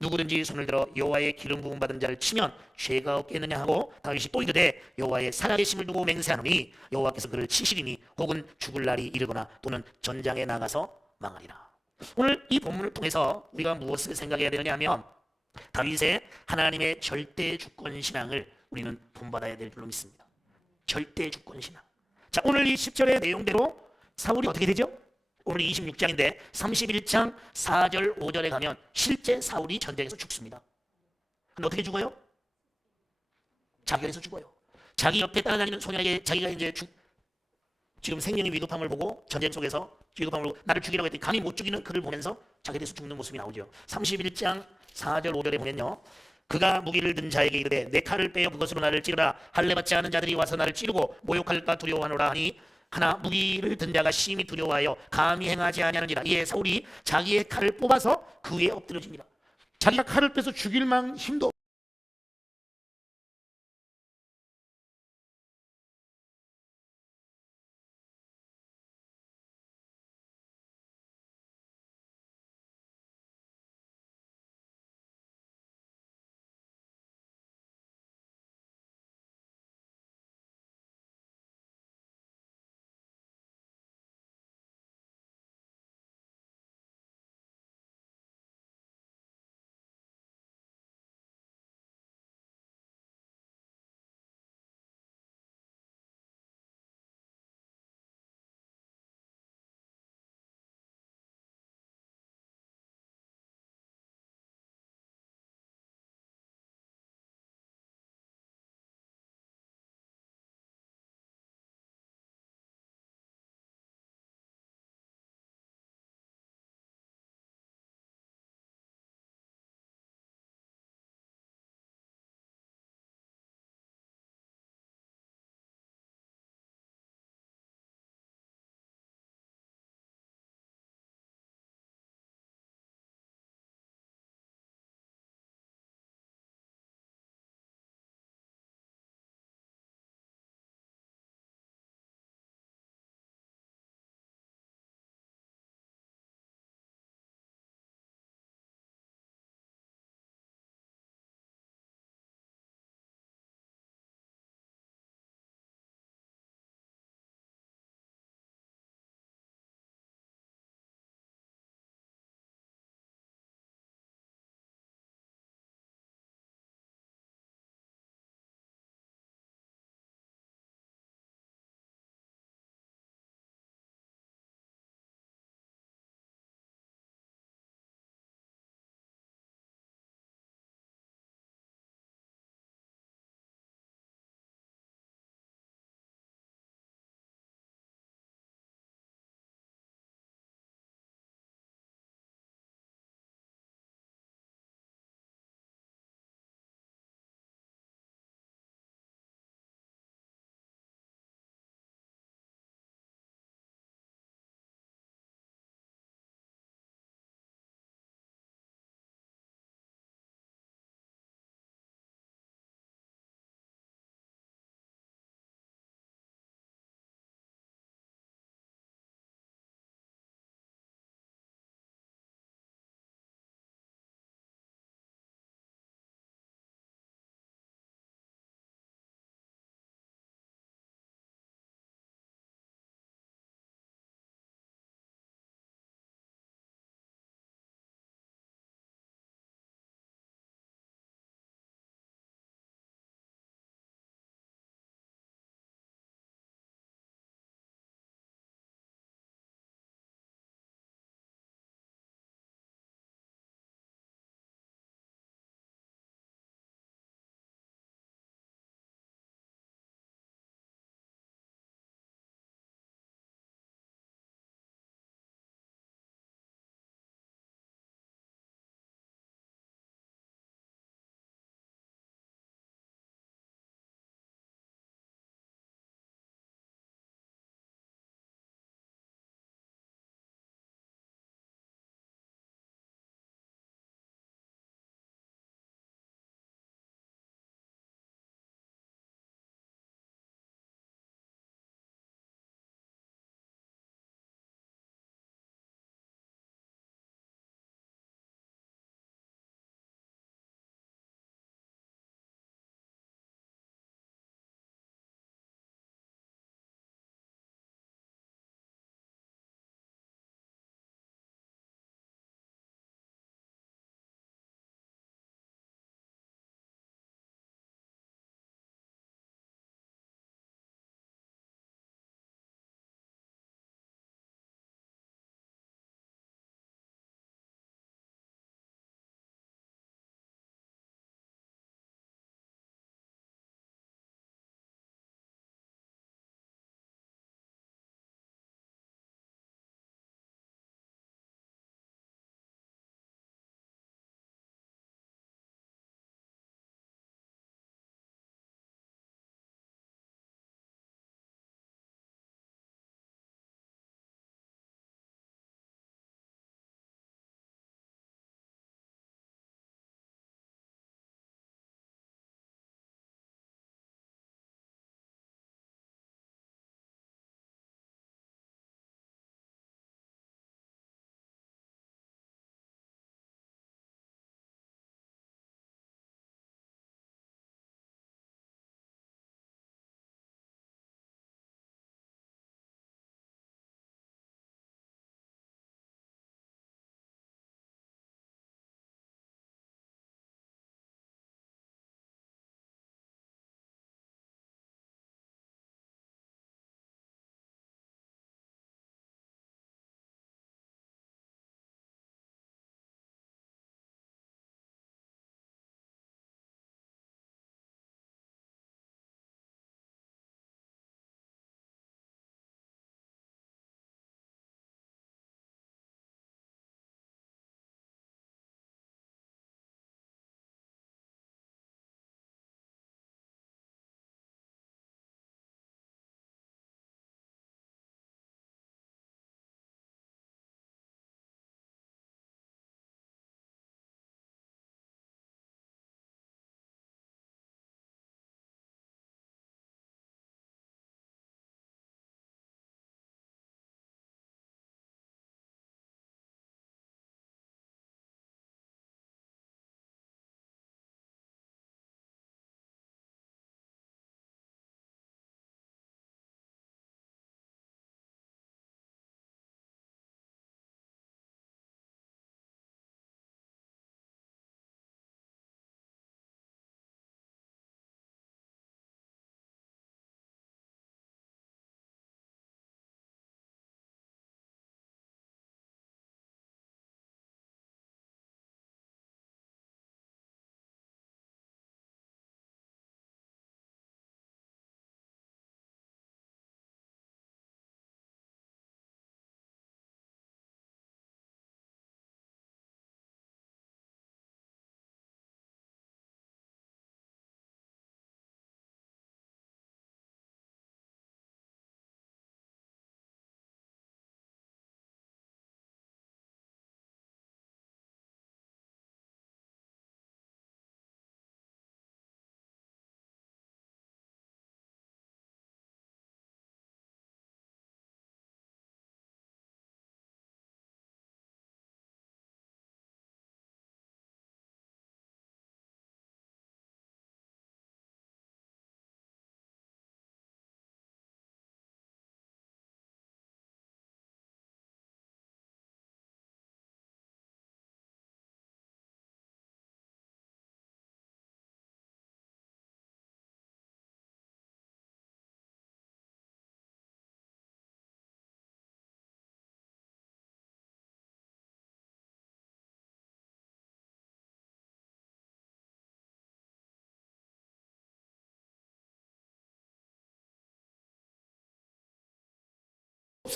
누구든지 손을 들어 여호와의 기름 부음 받은 자를 치면 죄가 없겠느냐 하고 다윗이 또 이르되 여호와의 살아계심을 두고 맹세하노니 여호와께서 그를 치시리니 혹은 죽을 날이 이르거나 또는 전장에 나가서 망하리라. 오늘 이 본문을 통해서 우리가 무엇을 생각해야 되느냐 하면 다윗의 하나님의 절대 주권 신앙을 우리는 본받아야 될 줄로 믿습니다. 절대 주권 신앙. 자, 오늘 이 10절의 내용대로 사울이 어떻게 되죠? 오늘 26장인데 31장 4절 5절에 가면 실제 사울이 전쟁에서 죽습니다. 근데 어떻게 죽어요? 자결해서 죽어요. 자기 옆에 따라다니는 소년에게 자기가 이제 지금 생명의 위급함을 보고 전쟁 속에서 위급함을 보고 나를 죽이라고 했더니 감히 못 죽이는 그를 보면서 자결해서 죽는 모습이 나오죠. 31장 4절 5절에 보면요. 그가 무기를 든 자에게 이르되 내 칼을 빼어 그것으로 나를 찌르라. 할례 받지 않은 자들이 와서 나를 찌르고 모욕할까 두려워하노라 하니 하나 무기를 든 자가 심히 두려워하여 감히 행하지 아니하는지라. 이에 사울이 자기의 칼을 뽑아서 그 위에 엎드려집니다. 자기가 칼을 빼서 죽일 만한 힘도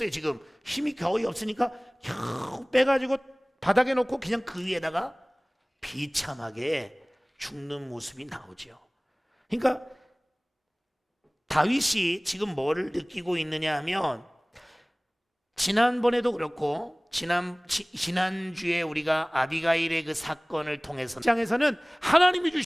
없어요. 지금 힘이 거의 없으니까 겨우 빼가지고 바닥에 놓고 그냥 그 위에다가 비참하게 죽는 모습이 나오죠. 그러니까 다윗이 지금 뭐를 느끼고 있느냐 하면, 지난번에도 그렇고 지난주에 우리가 아비가일의 그 사건을 통해서 장에서는 하나님이 주신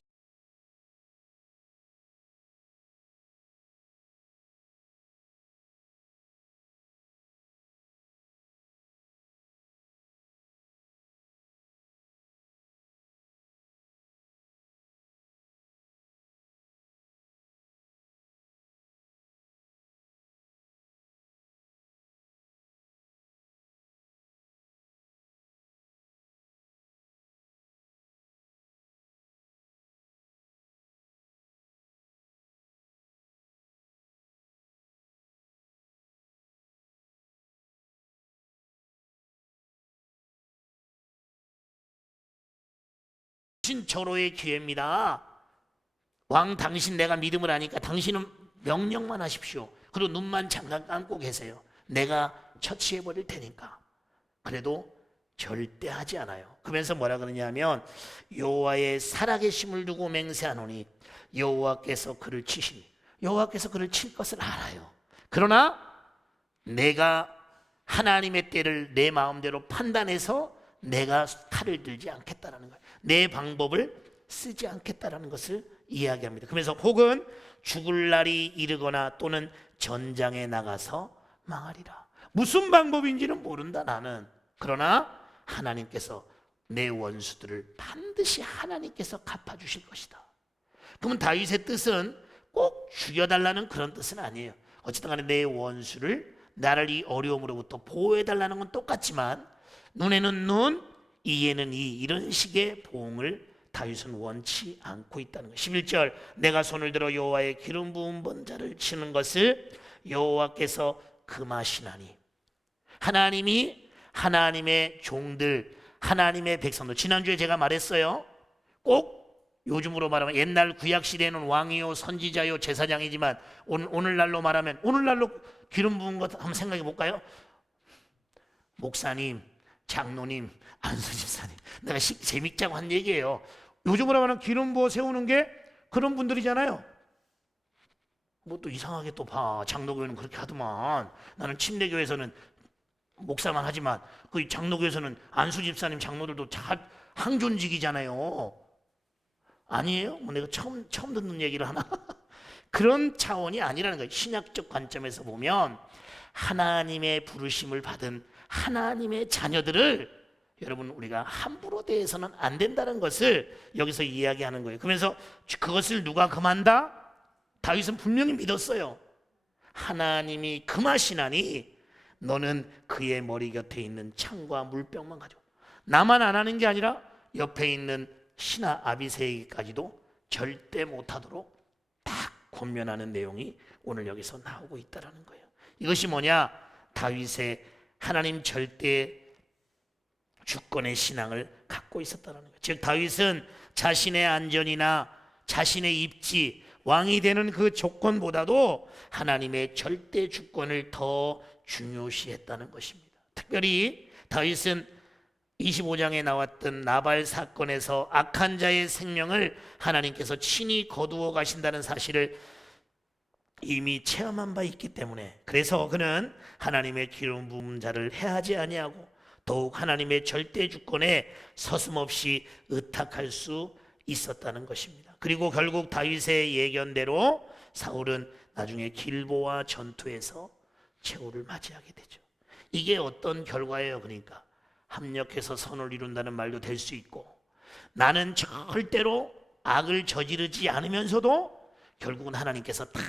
절호의 기회입니다. 왕 당신 내가 믿음을 하니까 당신은 명령만 하십시오. 그리고 눈만 잠깐 감고 계세요. 내가 처치해 버릴 테니까. 그래도 절대 하지 않아요. 그러면서 뭐라 그러냐면, 여호와의 살아계심을 두고 맹세하노니 여호와께서 그를 치시니, 여호와께서 그를 칠 것을 알아요. 그러나 내가 하나님의 때를 내 마음대로 판단해서 내가 칼을 들지 않겠다라는 거예요. 내 방법을 쓰지 않겠다라는 것을 이야기합니다. 그래서 혹은 죽을 날이 이르거나 또는 전장에 나가서 망하리라. 무슨 방법인지는 모른다 나는. 그러나 하나님께서 내 원수들을 반드시 하나님께서 갚아주실 것이다. 그러면 다윗의 뜻은 꼭 죽여달라는 그런 뜻은 아니에요. 어쨌든 간에 내 원수를, 나를 이 어려움으로부터 보호해달라는 건 똑같지만, 눈에는 눈, 이에는 이, 이런 식의 보응을 다윗은 원치 않고 있다는 거예요. 11절, 내가 손을 들어 여호와의 기름 부은 번자를 치는 것을 여호와께서 금하시나니. 하나님이 하나님의 종들, 하나님의 백성들, 지난주에 제가 말했어요. 꼭 요즘으로 말하면 옛날 구약시대에는 왕이요 선지자요 제사장이지만 오늘날로 말하면, 오늘날로 기름 부은 것 한번 생각해 볼까요? 목사님, 장로님, 안수집사님. 내가 재밌자고 한 얘기예요. 요즘으로 말하면 기름 부어 세우는 게 그런 분들이잖아요. 뭐 또 이상하게 또 봐. 장로교회는 그렇게 하더만. 나는 침례교회에서는 목사만 하지만 그 장로교회에서는 안수집사님, 장로들도 다 항존직이잖아요. 아니에요? 뭐 내가 처음 듣는 얘기를 하나? 그런 차원이 아니라는 거예요. 신약적 관점에서 보면 하나님의 부르심을 받은 하나님의 자녀들을 여러분 우리가 함부로 대해서는 안 된다는 것을 여기서 이야기하는 거예요. 그러면서 그것을 누가 금한다? 다윗은 분명히 믿었어요. 하나님이 금하시나니 너는 그의 머리 곁에 있는 창과 물병만 가져. 나만 안 하는 게 아니라 옆에 있는 신하 아비새에게까지도 절대 못하도록 딱 권면하는 내용이 오늘 여기서 나오고 있다는 거예요. 이것이 뭐냐? 다윗의 하나님 절대 주권의 신앙을 갖고 있었다는 거예요. 즉 다윗은 자신의 안전이나 자신의 입지, 왕이 되는 그 조건보다도 하나님의 절대 주권을 더 중요시했다는 것입니다. 특별히 다윗은 25장에 나왔던 나발 사건에서 악한 자의 생명을 하나님께서 친히 거두어 가신다는 사실을 이미 체험한 바 있기 때문에, 그래서 그는 하나님의 기름 부은 자를 해하지 아니하고 더욱 하나님의 절대 주권에 서슴없이 의탁할 수 있었다는 것입니다. 그리고 결국 다윗의 예견대로 사울은 나중에 길보아 전투에서 최후를 맞이하게 되죠. 이게 어떤 결과예요? 그러니까 합력해서 선을 이룬다는 말도 될 수 있고, 나는 절대로 악을 저지르지 않으면서도 결국은 하나님께서 다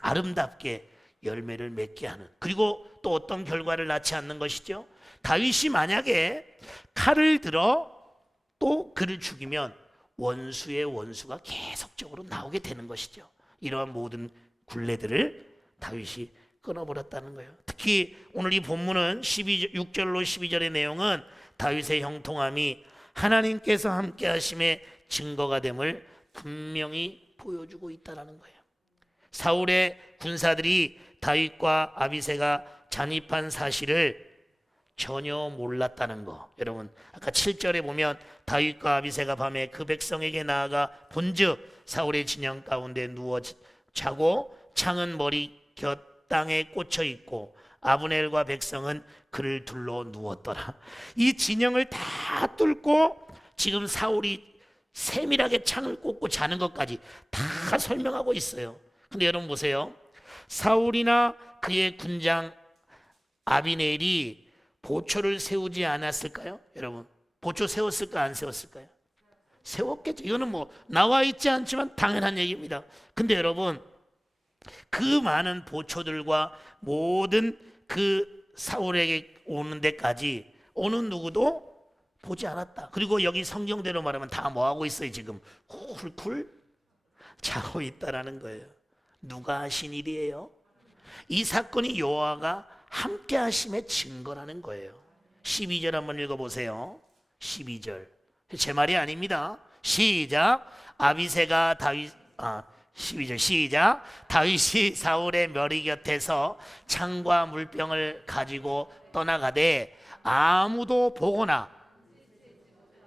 아름답게 열매를 맺게 하는, 그리고 또 어떤 결과를 낳지 않는 것이죠. 다윗이 만약에 칼을 들어 또 그를 죽이면 원수의 원수가 계속적으로 나오게 되는 것이죠. 이러한 모든 굴레들을 다윗이 끊어버렸다는 거예요. 특히 오늘 이 본문은 6절로 12절의 내용은 다윗의 형통함이 하나님께서 함께 하심의 증거가 됨을 분명히 보여주고 있다는 거예요. 사울의 군사들이 다윗과 아비새가 잔입한 사실을 전혀 몰랐다는 거. 여러분 아까 7절에 보면 다윗과 아비새가 밤에 그 백성에게 나아가 본즉 사울의 진영 가운데 누워 자고 창은 머리 곁 땅에 꽂혀 있고 아브넬과 백성은 그를 둘러 누웠더라. 이 진영을 다 뚫고 지금 사울이 세밀하게 창을 꽂고 자는 것까지 다 설명하고 있어요. 근데 여러분 보세요. 사울이나 그의 군장 아비넬이 보초를 세우지 않았을까요? 여러분 보초 세웠을까 안 세웠을까요? 세웠겠죠. 이거는 뭐 나와 있지 않지만 당연한 얘기입니다. 근데 여러분 그 많은 보초들과 모든 그 사울에게 오는 데까지 어느 누구도 보지 않았다. 그리고 여기 성경대로 말하면 다 뭐하고 있어요? 지금 쿨쿨 자고 있다라는 거예요. 누가 하신 일이에요? 이 사건이 여호와가 함께 하심의 증거라는 거예요. 12절 한번 읽어보세요. 12절 제 말이 아닙니다. 시작. 아비새가 12절 시작. 다윗이 사울의 머리 곁에서 창과 물병을 가지고 떠나가되 아무도 보거나,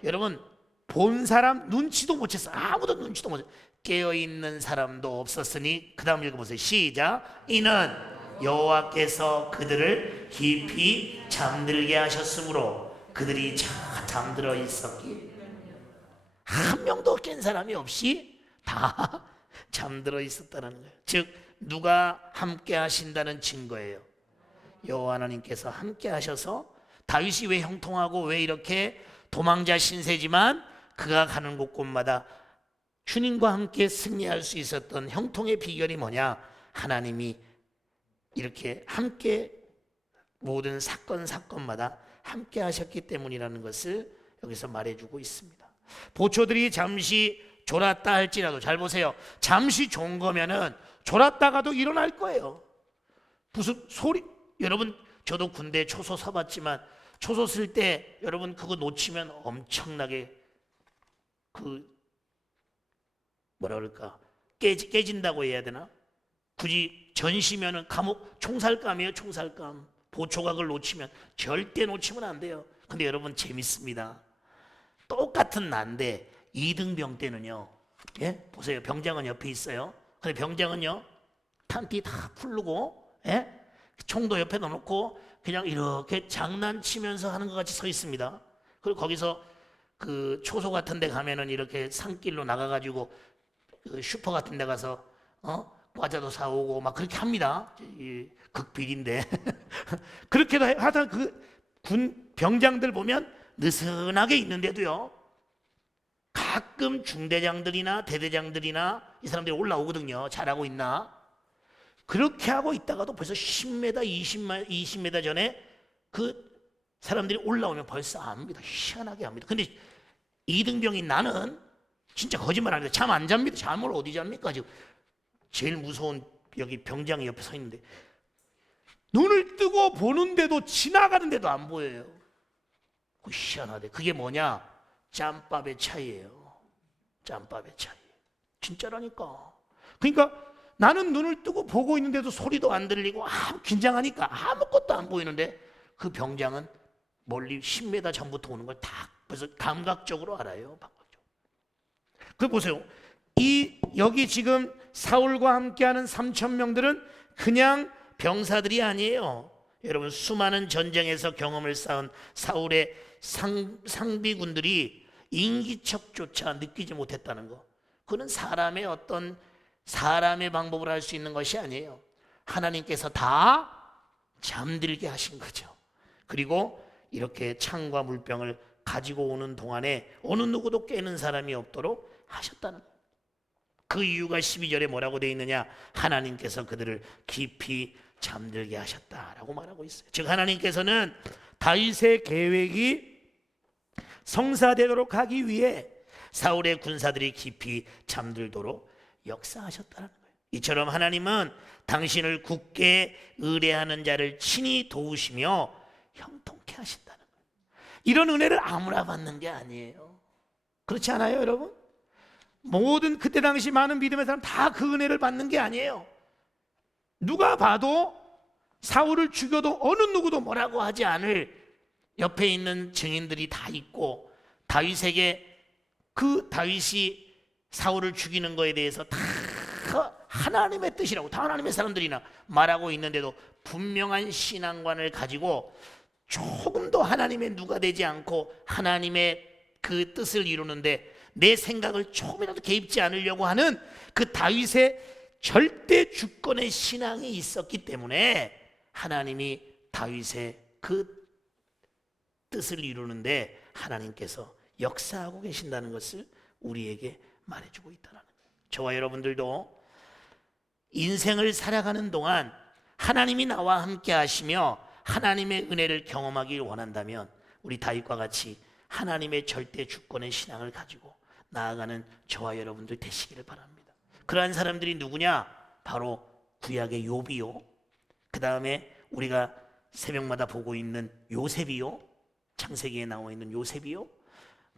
여러분 본 사람 눈치도 못 챘어. 아무도 눈치도 못 챘어. 깨어있는 사람도 없었으니 그 다음 읽어보세요. 시작. 이는 여호와께서 그들을 깊이 잠들게 하셨으므로 그들이 잠들어 있었기. 한 명도 깬 사람이 없이 다 잠들어 있었다는 거예요. 즉 누가 함께 하신다는 증거예요. 여호와 하나님께서 함께 하셔서 다윗이 왜 형통하고 왜 이렇게 도망자 신세지만 그가 가는 곳곳마다 주님과 함께 승리할 수 있었던 형통의 비결이 뭐냐? 하나님이 이렇게 함께 모든 사건마다 함께 하셨기 때문이라는 것을 여기서 말해주고 있습니다. 보초들이 잠시 졸았다 할지라도, 잘 보세요. 잠시 좋은 거면은 졸았다가도 일어날 거예요. 무슨 소리, 여러분 저도 군대 초소 서봤지만 초소 쓸 때 여러분 그거 놓치면 엄청나게 뭐라 그럴까, 깨진다고 해야 되나? 굳이 전시면은 감옥, 총살감이에요. 총살감. 보초각을 놓치면 절대 놓치면 안 돼요. 근데 여러분 재밌습니다. 똑같은 난데 2등병 때는요, 예? 보세요. 병장은 옆에 있어요. 근데 병장은요 탄띠 다 풀르고, 예? 총도 옆에 넣어놓고 그냥 이렇게 장난치면서 하는 것 같이 서 있습니다. 그리고 거기서 그 초소 같은 데 가면은 이렇게 산길로 나가가지고 그 슈퍼 같은 데 가서 과자도 사오고 막 그렇게 합니다. 극비리인데 그렇게도 하다 그 군 병장들 보면 느슨하게 있는데도요 가끔 중대장들이나 대대장들이나 이 사람들이 올라오거든요. 잘하고 있나? 그렇게 하고 있다가도 벌써 10m, 20m 전에 그 사람들이 올라오면 벌써 압니다. 희한하게 압니다. 근데 2등병인 나는 진짜 거짓말 안 해요. 잠 안 잡니다. 잠을 어디 잡니까? 지금 제일 무서운 여기 병장이 옆에 서 있는데 눈을 뜨고 보는데도 지나가는데도 안 보여요. 그 희한하대. 그게 뭐냐? 짬밥의 차이예요. 짬밥의 차이. 진짜라니까. 그러니까 나는 눈을 뜨고 보고 있는데도 소리도 안 들리고 긴장하니까 아무것도 안 보이는데 그 병장은 멀리 10m 전부터 오는 걸 다 벌써 감각적으로 알아요. 그 보세요. 여기 지금 사울과 함께하는 3,000명들은 그냥 병사들이 아니에요. 여러분 수많은 전쟁에서 경험을 쌓은 사울의 상비군들이 인기척조차 느끼지 못했다는 거. 그는 사람의 방법으로 할 수 있는 것이 아니에요. 하나님께서 다 잠들게 하신 거죠. 그리고 이렇게 창과 물병을 가지고 오는 동안에 어느 누구도 깨는 사람이 없도록 하셨다는 거예요. 그 이유가 12절에 뭐라고 되어 있느냐? 하나님께서 그들을 깊이 잠들게 하셨다라고 말하고 있어요. 즉 하나님께서는 다윗의 계획이 성사되도록 하기 위해 사울의 군사들이 깊이 잠들도록 역사하셨다는 거예요. 이처럼 하나님은 당신을 굳게 의뢰하는 자를 친히 도우시며 형통케 하신다는 거예요. 이런 은혜를 아무나 받는 게 아니에요. 그렇지 않아요, 여러분? 모든 그때 당시 많은 믿음의 사람 다 그 은혜를 받는 게 아니에요. 누가 봐도 사울을 죽여도 어느 누구도 뭐라고 하지 않을 옆에 있는 증인들이 다 있고, 다윗에게 그 다윗이 사울을 죽이는 거에 대해서 다 하나님의 뜻이라고 다 하나님의 사람들이나 말하고 있는데도 분명한 신앙관을 가지고 조금도 하나님의 누가 되지 않고 하나님의 그 뜻을 이루는데 내 생각을 조금이라도 개입지 않으려고 하는 그 다윗의 절대 주권의 신앙이 있었기 때문에 하나님이 다윗의 그 뜻을 이루는데 하나님께서 역사하고 계신다는 것을 우리에게 말해주고 있다는 거예요. 저와 여러분들도 인생을 살아가는 동안 하나님이 나와 함께 하시며 하나님의 은혜를 경험하길 원한다면 우리 다윗과 같이 하나님의 절대 주권의 신앙을 가지고 나아가는 저와 여러분들 되시기를 바랍니다. 그러한 사람들이 누구냐? 바로 구약의 욥이요, 그 다음에 우리가 새벽마다 보고 있는 요셉이요, 창세기에 나와 있는 요셉이요,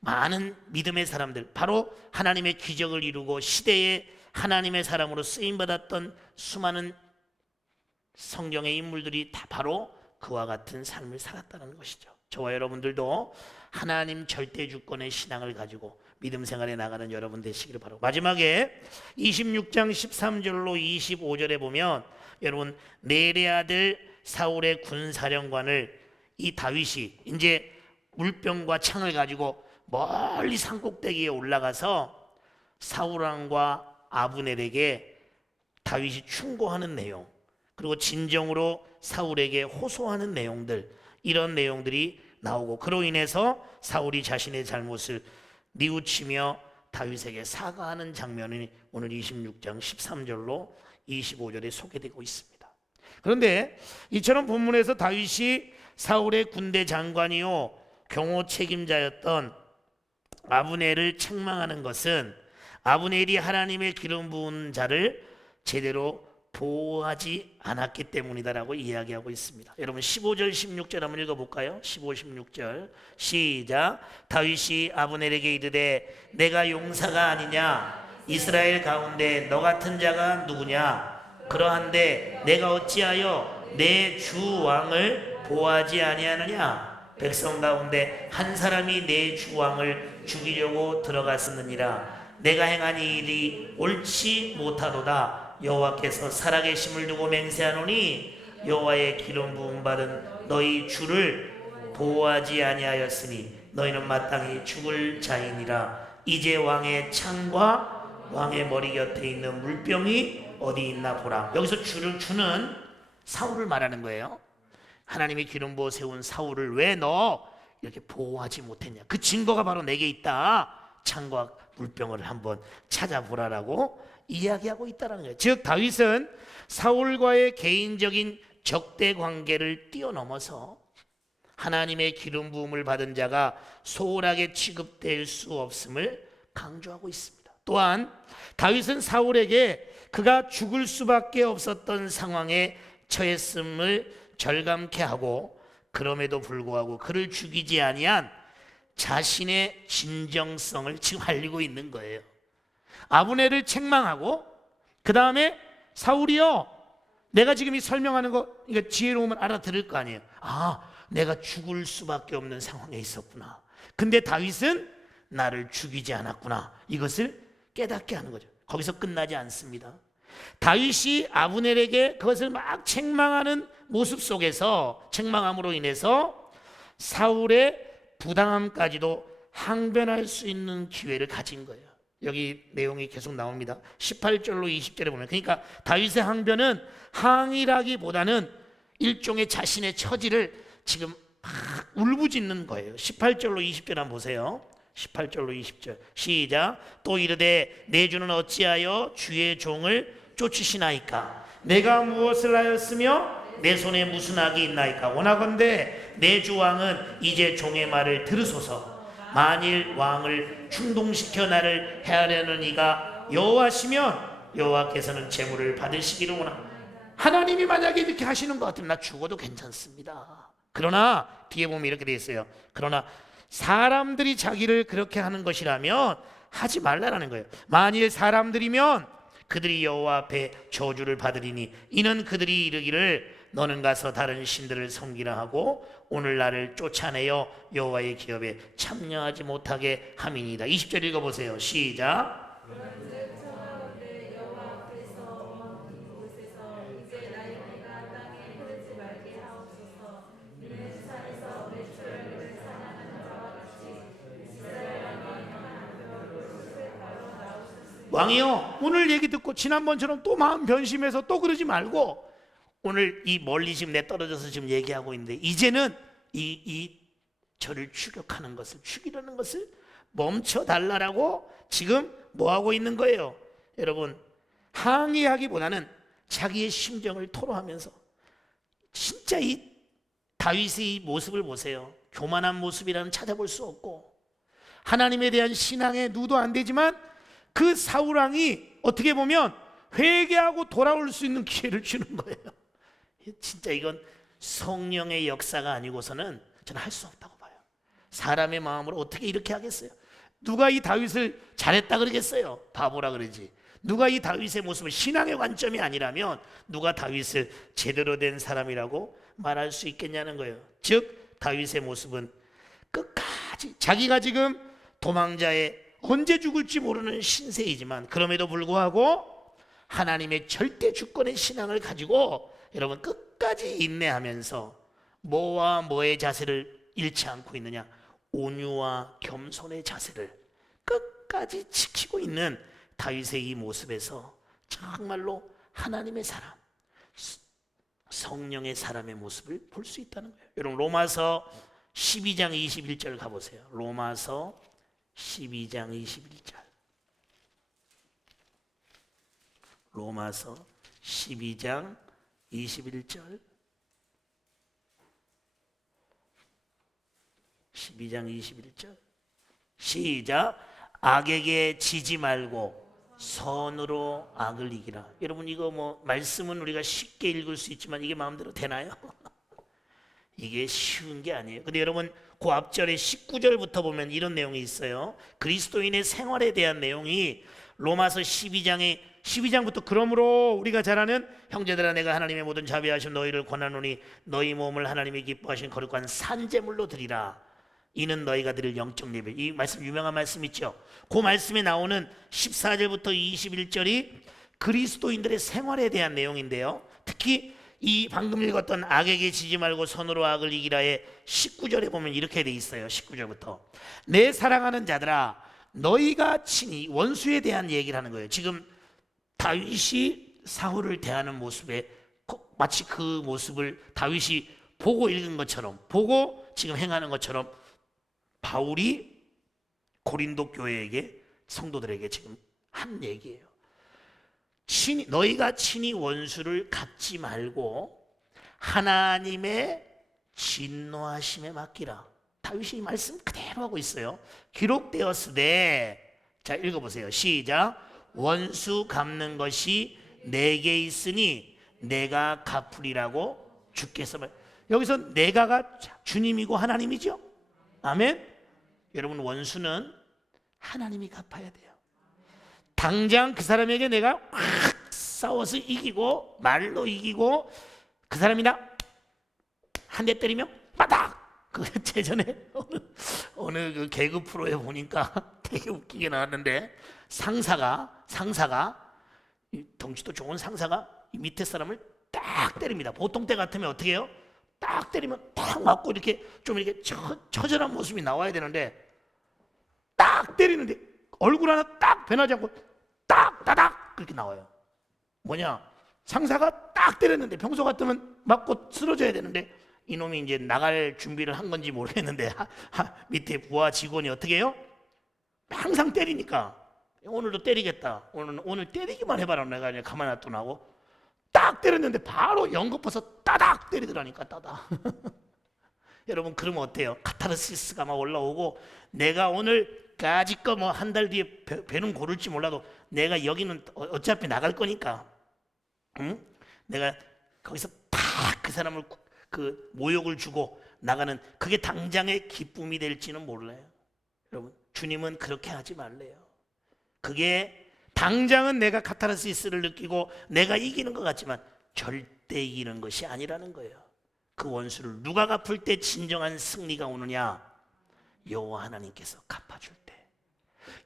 많은 믿음의 사람들, 바로 하나님의 기적을 이루고 시대에 하나님의 사람으로 쓰임받았던 수많은 성경의 인물들이 다 바로 그와 같은 삶을 살았다는 것이죠. 저와 여러분들도 하나님 절대 주권의 신앙을 가지고 믿음 생활에 나가는 여러분 되시기를 바라고, 마지막에 26장 13절로 25절에 보면 여러분 넬의 아들 사울의 군사령관을 이 다윗이 이제 물병과 창을 가지고 멀리 산꼭대기에 올라가서 사울왕과 아브넬에게 다윗이 충고하는 내용, 그리고 진정으로 사울에게 호소하는 내용들, 이런 내용들이 나오고, 그로 인해서 사울이 자신의 잘못을 뉘우치며 다윗에게 사과하는 장면이 오늘 26장 13절로 25절에 소개되고 있습니다. 그런데 이처럼 본문에서 다윗이 사울의 군대 장관이요 경호 책임자였던 아브넬을 책망하는 것은 아브넬이 하나님의 기름 부은 자를 제대로 보호하지 않았기 때문이다라고 이야기하고 있습니다. 여러분 15절 16절 한번 읽어볼까요? 15, 16절 시작. 다윗이 아브넬에게 이르되 내가 용사가 아니냐? 이스라엘 가운데 너 같은 자가 누구냐? 그러한데 내가 어찌하여 내 주 왕을 보호하지 아니하느냐? 백성 가운데 한 사람이 내 주 왕을 죽이려고 들어갔었느니라. 내가 행한 이 일이 옳지 못하도다. 여호와께서 살아계심을 두고 맹세하노니 여호와의 기름 부음 받은 너희 주를 보호하지 아니하였으니 너희는 마땅히 죽을 자이니라. 이제 왕의 창과 왕의 머리 곁에 있는 물병이 어디 있나 보라. 여기서 주는 사울을 말하는 거예요. 하나님이 기름 부어 세운 사울을 왜 너 이렇게 보호하지 못했냐? 그 증거가 바로 내게 있다. 창과 물병을 한번 찾아보라라고 이야기하고 있다는 거예요. 즉 다윗은 사울과의 개인적인 적대 관계를 뛰어넘어서 하나님의 기름 부음을 받은 자가 소홀하게 취급될 수 없음을 강조하고 있습니다. 또한 다윗은 사울에게 그가 죽을 수밖에 없었던 상황에 처했음을 절감케 하고, 그럼에도 불구하고 그를 죽이지 아니한 자신의 진정성을 지금 알리고 있는 거예요. 아브넬을 책망하고 그 다음에 사울이요, 내가 지금 이 설명하는 거 이거 지혜로우면 알아들을 거 아니에요. 아, 내가 죽을 수밖에 없는 상황에 있었구나. 근데 다윗은 나를 죽이지 않았구나. 이것을 깨닫게 하는 거죠. 거기서 끝나지 않습니다. 다윗이 아브넬에게 그것을 막 책망하는 모습 속에서, 책망함으로 인해서 사울의 부당함까지도 항변할 수 있는 기회를 가진 거예요. 여기 내용이 계속 나옵니다. 18절로 20절에 보면, 그러니까 다윗의 항변은 항의라기보다는 일종의 자신의 처지를 지금 막 울부짖는 거예요. 18절로 20절 한번 보세요. 18절로 20절 시작. 또 이르되 내 주는 어찌하여 주의 종을 쫓으시나이까? 내가 무엇을 하였으며 내 손에 무슨 악이 있나이까? 원하건대 내 주 왕은 이제 종의 말을 들으소서. 만일 왕을 충동시켜 나를 해하려는 이가 여호와시면 여호와께서는 재물을 받으시기를 원합니다. 하나님이 만약에 이렇게 하시는 것 같으면 나 죽어도 괜찮습니다. 그러나 뒤에 보면 이렇게 돼 있어요. 그러나 사람들이 자기를 그렇게 하는 것이라면 하지 말라라는 거예요. 만일 사람들이면 그들이 여호와 앞에 저주를 받으리니 이는 그들이 이르기를 너는 가서 다른 신들을 섬기라 하고 오늘 나를 쫓아내어 여호와의 기업에 참여하지 못하게 함이니이다. 20절 읽어보세요. 시작. 왕이요, 오늘 얘기 듣고 지난번처럼 또 마음 변심해서 또 그러지 말고, 오늘 이 멀리 지금 내 떨어져서 지금 얘기하고 있는데, 이제는 이 저를 추격하는 것을, 죽이려는 것을 멈춰 달라라고 지금 뭐 하고 있는 거예요? 여러분, 항의하기보다는 자기의 심정을 토로하면서, 진짜 이 다윗의 이 모습을 보세요. 교만한 모습이라는 찾아볼 수 없고, 하나님에 대한 신앙에 누도 안 되지만 그 사울왕이 어떻게 보면 회개하고 돌아올 수 있는 기회를 주는 거예요. 진짜 이건 성령의 역사가 아니고서는 저는 할 수 없다고 봐요. 사람의 마음으로 어떻게 이렇게 하겠어요? 누가 이 다윗을 잘했다 그러겠어요? 바보라 그러지. 누가 이 다윗의 모습을, 신앙의 관점이 아니라면 누가 다윗을 제대로 된 사람이라고 말할 수 있겠냐는 거예요. 즉 다윗의 모습은 끝까지 자기가 지금 도망자의 언제 죽을지 모르는 신세이지만 그럼에도 불구하고 하나님의 절대 주권의 신앙을 가지고 여러분 끝까지 인내하면서 뭐와 뭐의 자세를 잃지 않고 있느냐? 온유와 겸손의 자세를 끝까지 지키고 있는 다윗의 이 모습에서 정말로 하나님의 사람, 성령의 사람의 모습을 볼 수 있다는 거예요. 여러분 로마서 12장 21절 가보세요. 로마서 12장 21절. 로마서 12장 21절. 12장 21절. 시작. 악에게 지지 말고 선으로 악을 이기라. 여러분 이거 뭐 말씀은 우리가 쉽게 읽을 수 있지만 이게 마음대로 되나요? 이게 쉬운 게 아니에요. 근데 여러분 그 앞절에 19절부터 보면 이런 내용이 있어요. 그리스도인의 생활에 대한 내용이 로마서 12장부터 그러므로 우리가 잘 아는 형제들아 내가 하나님의 모든 자비하심 너희를 권하노니 너희 몸을 하나님이 기뻐하신 거룩한 산제물로 드리라. 이는 너희가 드릴 영적 예배. 이 말씀 유명한 말씀 있죠. 그 말씀에 나오는 14절부터 21절이 그리스도인들의 생활에 대한 내용인데요. 특히 이 방금 읽었던 악에게 지지 말고 선으로 악을 이기라의 19절에 보면 이렇게 돼 있어요. 19절부터 내 사랑하는 자들아 너희가 친히 원수에 대한 얘기를 하는 거예요. 지금 다윗이 사울을 대하는 모습에 마치 그 모습을 다윗이 보고 읽은 것처럼, 보고 지금 행하는 것처럼 바울이 고린도 교회에게, 성도들에게 지금 한 얘기예요. 너희가 친히 원수를 갚지 말고 하나님의 진노하심에 맡기라. 다윗이 이 말씀 그대로 하고 있어요. 기록되었으되, 자 읽어보세요. 시작. 원수 갚는 것이 내게 있으니 내가 갚으리라고 주께서 말. 여기서 내가가 주님이고 하나님이죠. 아멘. 여러분 원수는 하나님이 갚아야 돼요. 당장 그 사람에게 내가 확 싸워서 이기고 말로 이기고 그 사람이 나 한 대 때리면 바닥. 그 예전에 어느 그 개그 프로에 보니까 되게 웃기게 나왔는데 상사가 덩치도 좋은 상사가 이 밑에 사람을 딱 때립니다. 보통 때 같으면 어떻게 해요? 딱 때리면 딱 맞고 이렇게 좀 이렇게 처절한 모습이 나와야 되는데 딱 때리는데 얼굴 하나 딱 변하지 않고 딱 따닥 그렇게 나와요. 뭐냐? 상사가 딱 때렸는데 평소 같으면 맞고 쓰러져야 되는데 이놈이 이제 나갈 준비를 한 건지 모르겠는데 밑에 부하 직원이 어떻게 해요? 항상 때리니까 오늘도 때리겠다. 오늘 때리기만 해봐라. 내가 그냥 가만 놔두나고 딱 때렸는데 바로 연거퍼서 따닥 때리더라니까. 따닥. 여러분 그러면 어때요? 카타르시스가 막 올라오고 내가 오늘까지 거 뭐 한 달 뒤에 배는 고를지 몰라도 내가 여기는 어차피 나갈 거니까, 응? 내가 거기서 딱 그 사람을 그 모욕을 주고 나가는 그게 당장의 기쁨이 될지는 몰라요. 여러분 주님은 그렇게 하지 말래요. 그게 당장은 내가 카타르시스를 느끼고 내가 이기는 것 같지만 절대 이기는 것이 아니라는 거예요. 그 원수를 누가 갚을 때 진정한 승리가 오느냐? 여호와 하나님께서 갚아줄 때.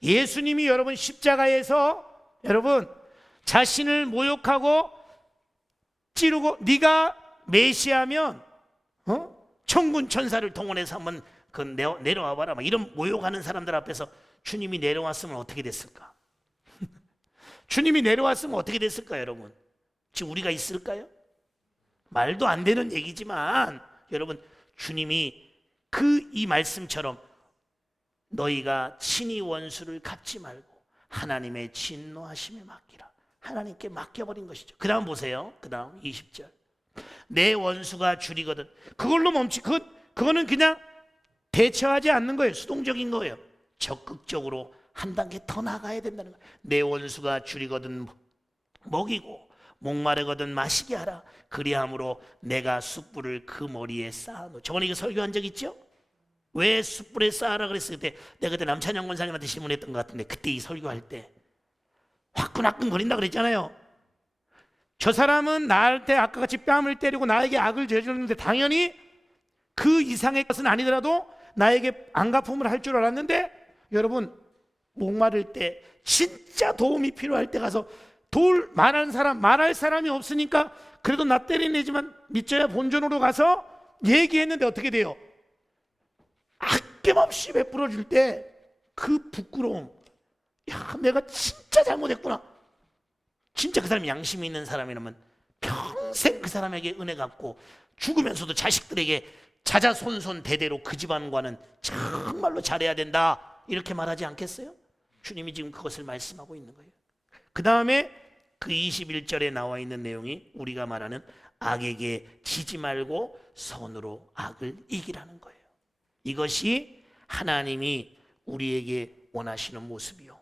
예수님이 여러분 십자가에서 여러분 자신을 모욕하고 찌르고 네가 메시아면 천군 천사를 동원해서 한번 내려와 봐라 막 이런 모욕하는 사람들 앞에서 주님이 내려왔으면 어떻게 됐을까? 주님이 내려왔으면 어떻게 됐을까 여러분? 지금 우리가 있을까요? 말도 안 되는 얘기지만 여러분 주님이 이 말씀처럼 너희가 친히 원수를 갚지 말고 하나님의 진노하심에 맡기라. 하나님께 맡겨버린 것이죠. 그 다음 보세요. 그 다음 20절. 내 원수가 줄이거든. 그걸로 그거는 그냥 대처하지 않는 거예요. 수동적인 거예요. 적극적으로 한 단계 더 나가야 된다는 거예요. 내 원수가 줄이거든 먹이고 목마르거든 마시게 하라. 그리함으로 내가 숯불을 그 머리에 쌓아놓. 저번에 이거 설교한 적 있죠? 왜 숯불에 쌓아라 그랬을 때 내가 그때 남찬영 권사님한테 질문했던 것 같은데 그때 이 설교할 때 화끈화끈 거린다 그랬잖아요. 저 사람은 나한테 아까 같이 뺨을 때리고 나에게 악을 저질렀는데 당연히 그 이상의 것은 아니더라도 나에게 안갚음을 할 줄 알았는데 여러분 목마를 때 진짜 도움이 필요할 때 가서 말할 사람이 없으니까 그래도 나 때리내지만 믿져야 본전으로 가서 얘기했는데 어떻게 돼요? 아낌없이 베풀어 줄 때 그 부끄러움, 야 내가 진짜 잘못했구나. 진짜 그 사람이 양심이 있는 사람이라면 평생 그 사람에게 은혜 갚고 죽으면서도 자식들에게 자자손손 대대로 그 집안과는 정말로 잘해야 된다 이렇게 말하지 않겠어요? 주님이 지금 그것을 말씀하고 있는 거예요. 그 다음에 그 21절에 나와 있는 내용이 우리가 말하는 악에게 지지 말고 선으로 악을 이기라는 거예요. 이것이 하나님이 우리에게 원하시는 모습이요.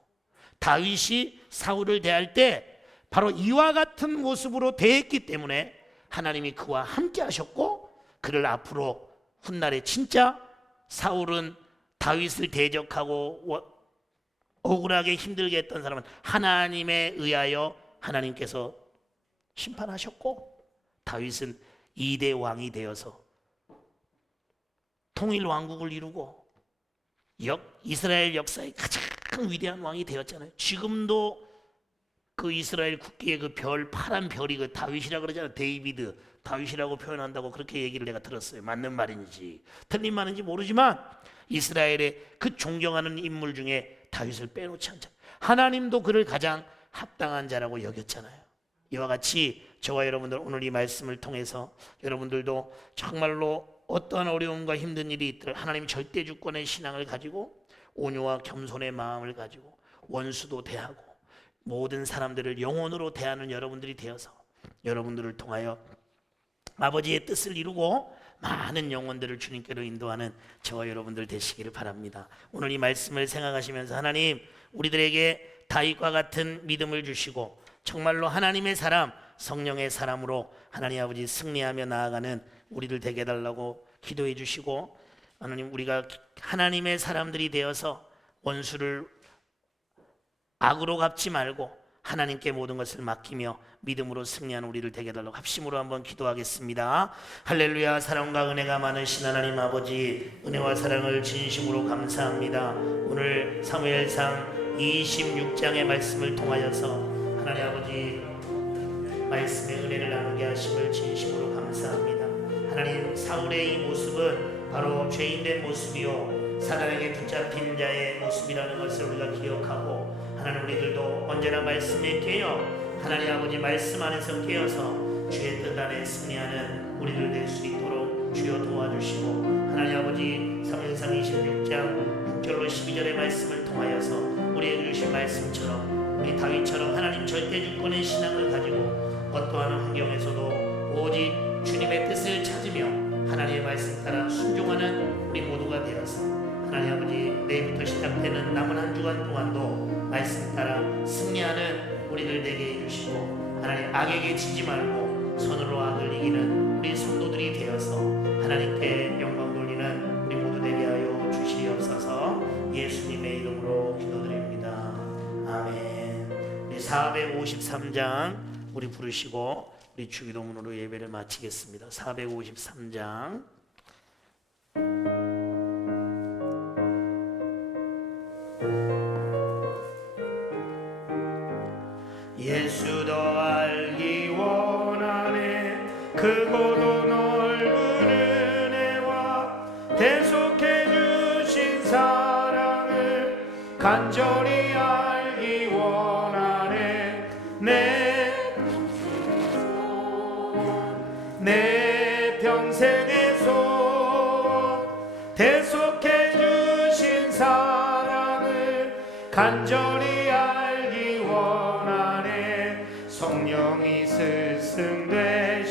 다윗이 사울을 대할 때 바로 이와 같은 모습으로 대했기 때문에 하나님이 그와 함께 하셨고 그를 앞으로 훗날에 진짜 사울은 다윗을 대적하고 억울하게 힘들게 했던 사람은 하나님에 의하여 하나님께서 심판하셨고 다윗은 2대 왕이 되어서 통일 왕국을 이루고 이스라엘 역사의 가장 위대한 왕이 되었잖아요. 지금도 그 이스라엘 국기의 그 파란 별이 그 다윗이라고 그러잖아요. 다윗이라고 표현한다고 그렇게 얘기를 내가 들었어요. 맞는 말인지 틀린 말인지 모르지만 이스라엘의 그 존경하는 인물 중에 다윗을 빼놓지 않잖아요. 하나님도 그를 가장 합당한 자라고 여겼잖아요. 이와 같이 저와 여러분들 오늘 이 말씀을 통해서 여러분들도 정말로 어떠한 어려움과 힘든 일이 있더라도 하나님 절대 주권의 신앙을 가지고 온유와 겸손의 마음을 가지고 원수도 대하고 모든 사람들을 영혼으로 대하는 여러분들이 되어서 여러분들을 통하여 아버지의 뜻을 이루고 많은 영혼들을 주님께로 인도하는 저와 여러분들 되시기를 바랍니다. 오늘 이 말씀을 생각하시면서 하나님 우리들에게 다윗과 같은 믿음을 주시고 정말로 하나님의 사람 성령의 사람으로 하나님 아버지 승리하며 나아가는 우리들 되게 해달라고 기도해 주시고 하나님 우리가 하나님의 사람들이 되어서 원수를 악으로 갚지 말고 하나님께 모든 것을 맡기며 믿음으로 승리하는 우리를 되게 해달라고 합심으로 한번 기도하겠습니다. 할렐루야. 사랑과 은혜가 많으신 하나님 아버지 은혜와 사랑을 진심으로 감사합니다. 오늘 사무엘상 26장의 말씀을 통하여서 하나님 아버지 말씀의 은혜를 나누게 하심을 진심으로 감사합니다. 하나님 사울의 이 모습은 바로 죄인된 모습이요 사단에게 붙잡힌 자의 모습이라는 것을 우리가 기억하고 하나님 우리들도 언제나 말씀에 깨어 하나님 아버지 말씀 안에서 깨어서 주의 뜻 안에 승리하는 우리들 될 수 있도록 주여 도와주시고 하나님 아버지 사무엘상 26장 6절로 12절의 말씀을 통하여서 우리에게 주신 말씀처럼 우리 다윗처럼 하나님 절대 주권의 신앙을 가지고 어떠한 환경에서도 오직 주님의 뜻을 찾으며 하나님의 말씀 따라 순종하는 우리 모두가 되어서 하나님 아버지 내일부터 시작되는 남은 한 주간 동안도 말씀 따라 승리하는 우리들 되게 해주시고 하나님 악에게 지지 말고 손으로 악을 이기는 우리 성도들이 되어서 하나님께 영광 돌리는 우리 모두 되게 하여 주시옵소서. 예수님의 이름으로 기도드립니다. 아멘. 우리 453장 우리 부르시고 우리 우리 주기도문으로 예배를 마치겠습니다. 453장. 예수도 알기 원하네 크고도 넓은 은혜와 대속해 주신 사랑을 간절히 알기 원하네 내 평생의 소원 대속해 주신 사랑을 간절히 알기 원하네 성령이 스승되셔서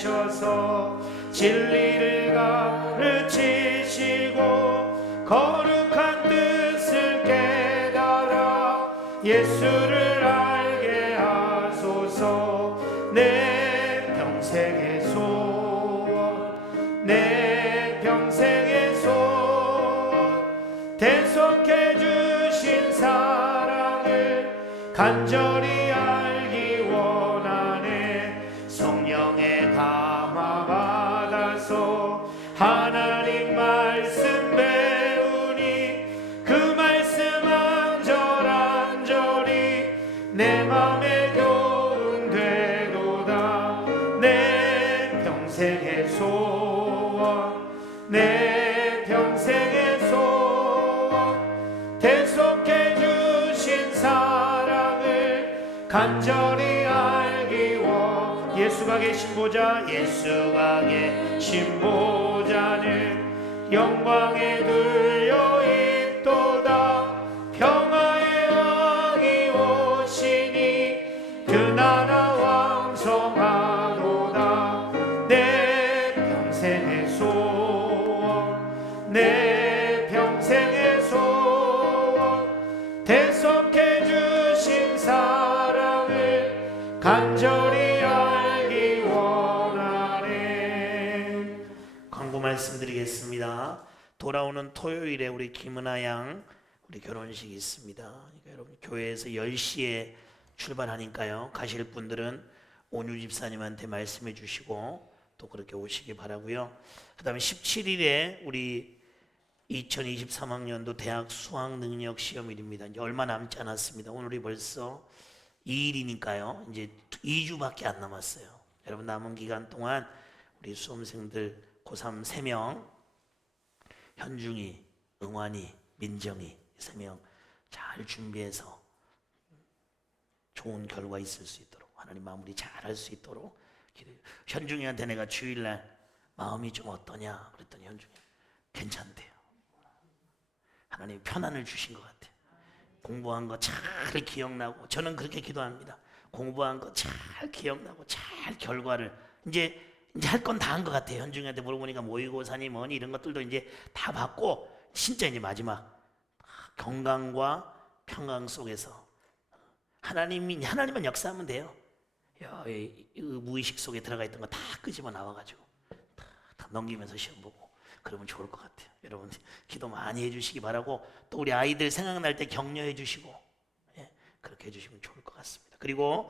진리를 가르치시고 거룩한 뜻을 깨달아 예수를 알게 하소서 내 평생의 소원 내 평생의 소원 대속해 주신 사랑을 간절히 알기 원하네 성령의 감화 받아서 하나님 말씀 배우니 그 말씀 안절안절히 내 맘에 교훈되도다 내 평생의 소원 내 평생의 소원 대속해 주신 사랑을 간절히 알기 원 예수가 계신 보좌 예수가 계신 보좌는 영광에 둘려 있도다 평화의 왕이 오시니 그 나라 왕성하도다 내 평생의 소원 내 평생의 소원 대속해 주신 사랑을 간절히 알기 원하네 광고 말씀드리겠습니다. 돌아오는 토요일에 우리 김은아 양 우리 결혼식이 있습니다. 그러니까 여러분 교회에서 10시에 출발하니까요. 가실 분들은 온유 집사님한테 말씀해 주시고 또 그렇게 오시기 바라고요. 그다음에 17일에 우리 2023학년도 대학 수학 능력 시험일입니다. 이제 얼마 남지 않았습니다. 오늘이 벌써 2일이니까요. 이제 2주밖에 안 남았어요. 여러분 남은 기간 동안 우리 수험생들 고3 3명 현중이, 응환이, 민정이 3명 잘 준비해서 좋은 결과 있을 수 있도록 하나님 마무리 잘 할 수 있도록 현중이한테 내가 주일날 마음이 좀 어떠냐 그랬더니 현중이 괜찮대요. 하나님 편안을 주신 것 같아요. 공부한 거 잘 기억나고 저는 그렇게 기도합니다. 공부한 거 잘 기억나고 잘 결과를 이제 할 건 다 한 것 같아요. 현중이한테 물어보니까 모의고사니 뭐니 이런 것들도 이제 다 받고 진짜 이제 마지막 건강과 평강 속에서 하나님만 역사하면 돼요. 이 무의식 속에 들어가 있던 거 다 끄집어 나와가지고 다 넘기면서 시험 보고 그러면 좋을 것 같아요. 여러분 기도 많이 해주시기 바라고 또 우리 아이들 생각날 때 격려해 주시고 그렇게 해주시면 좋을 것 같습니다. 그리고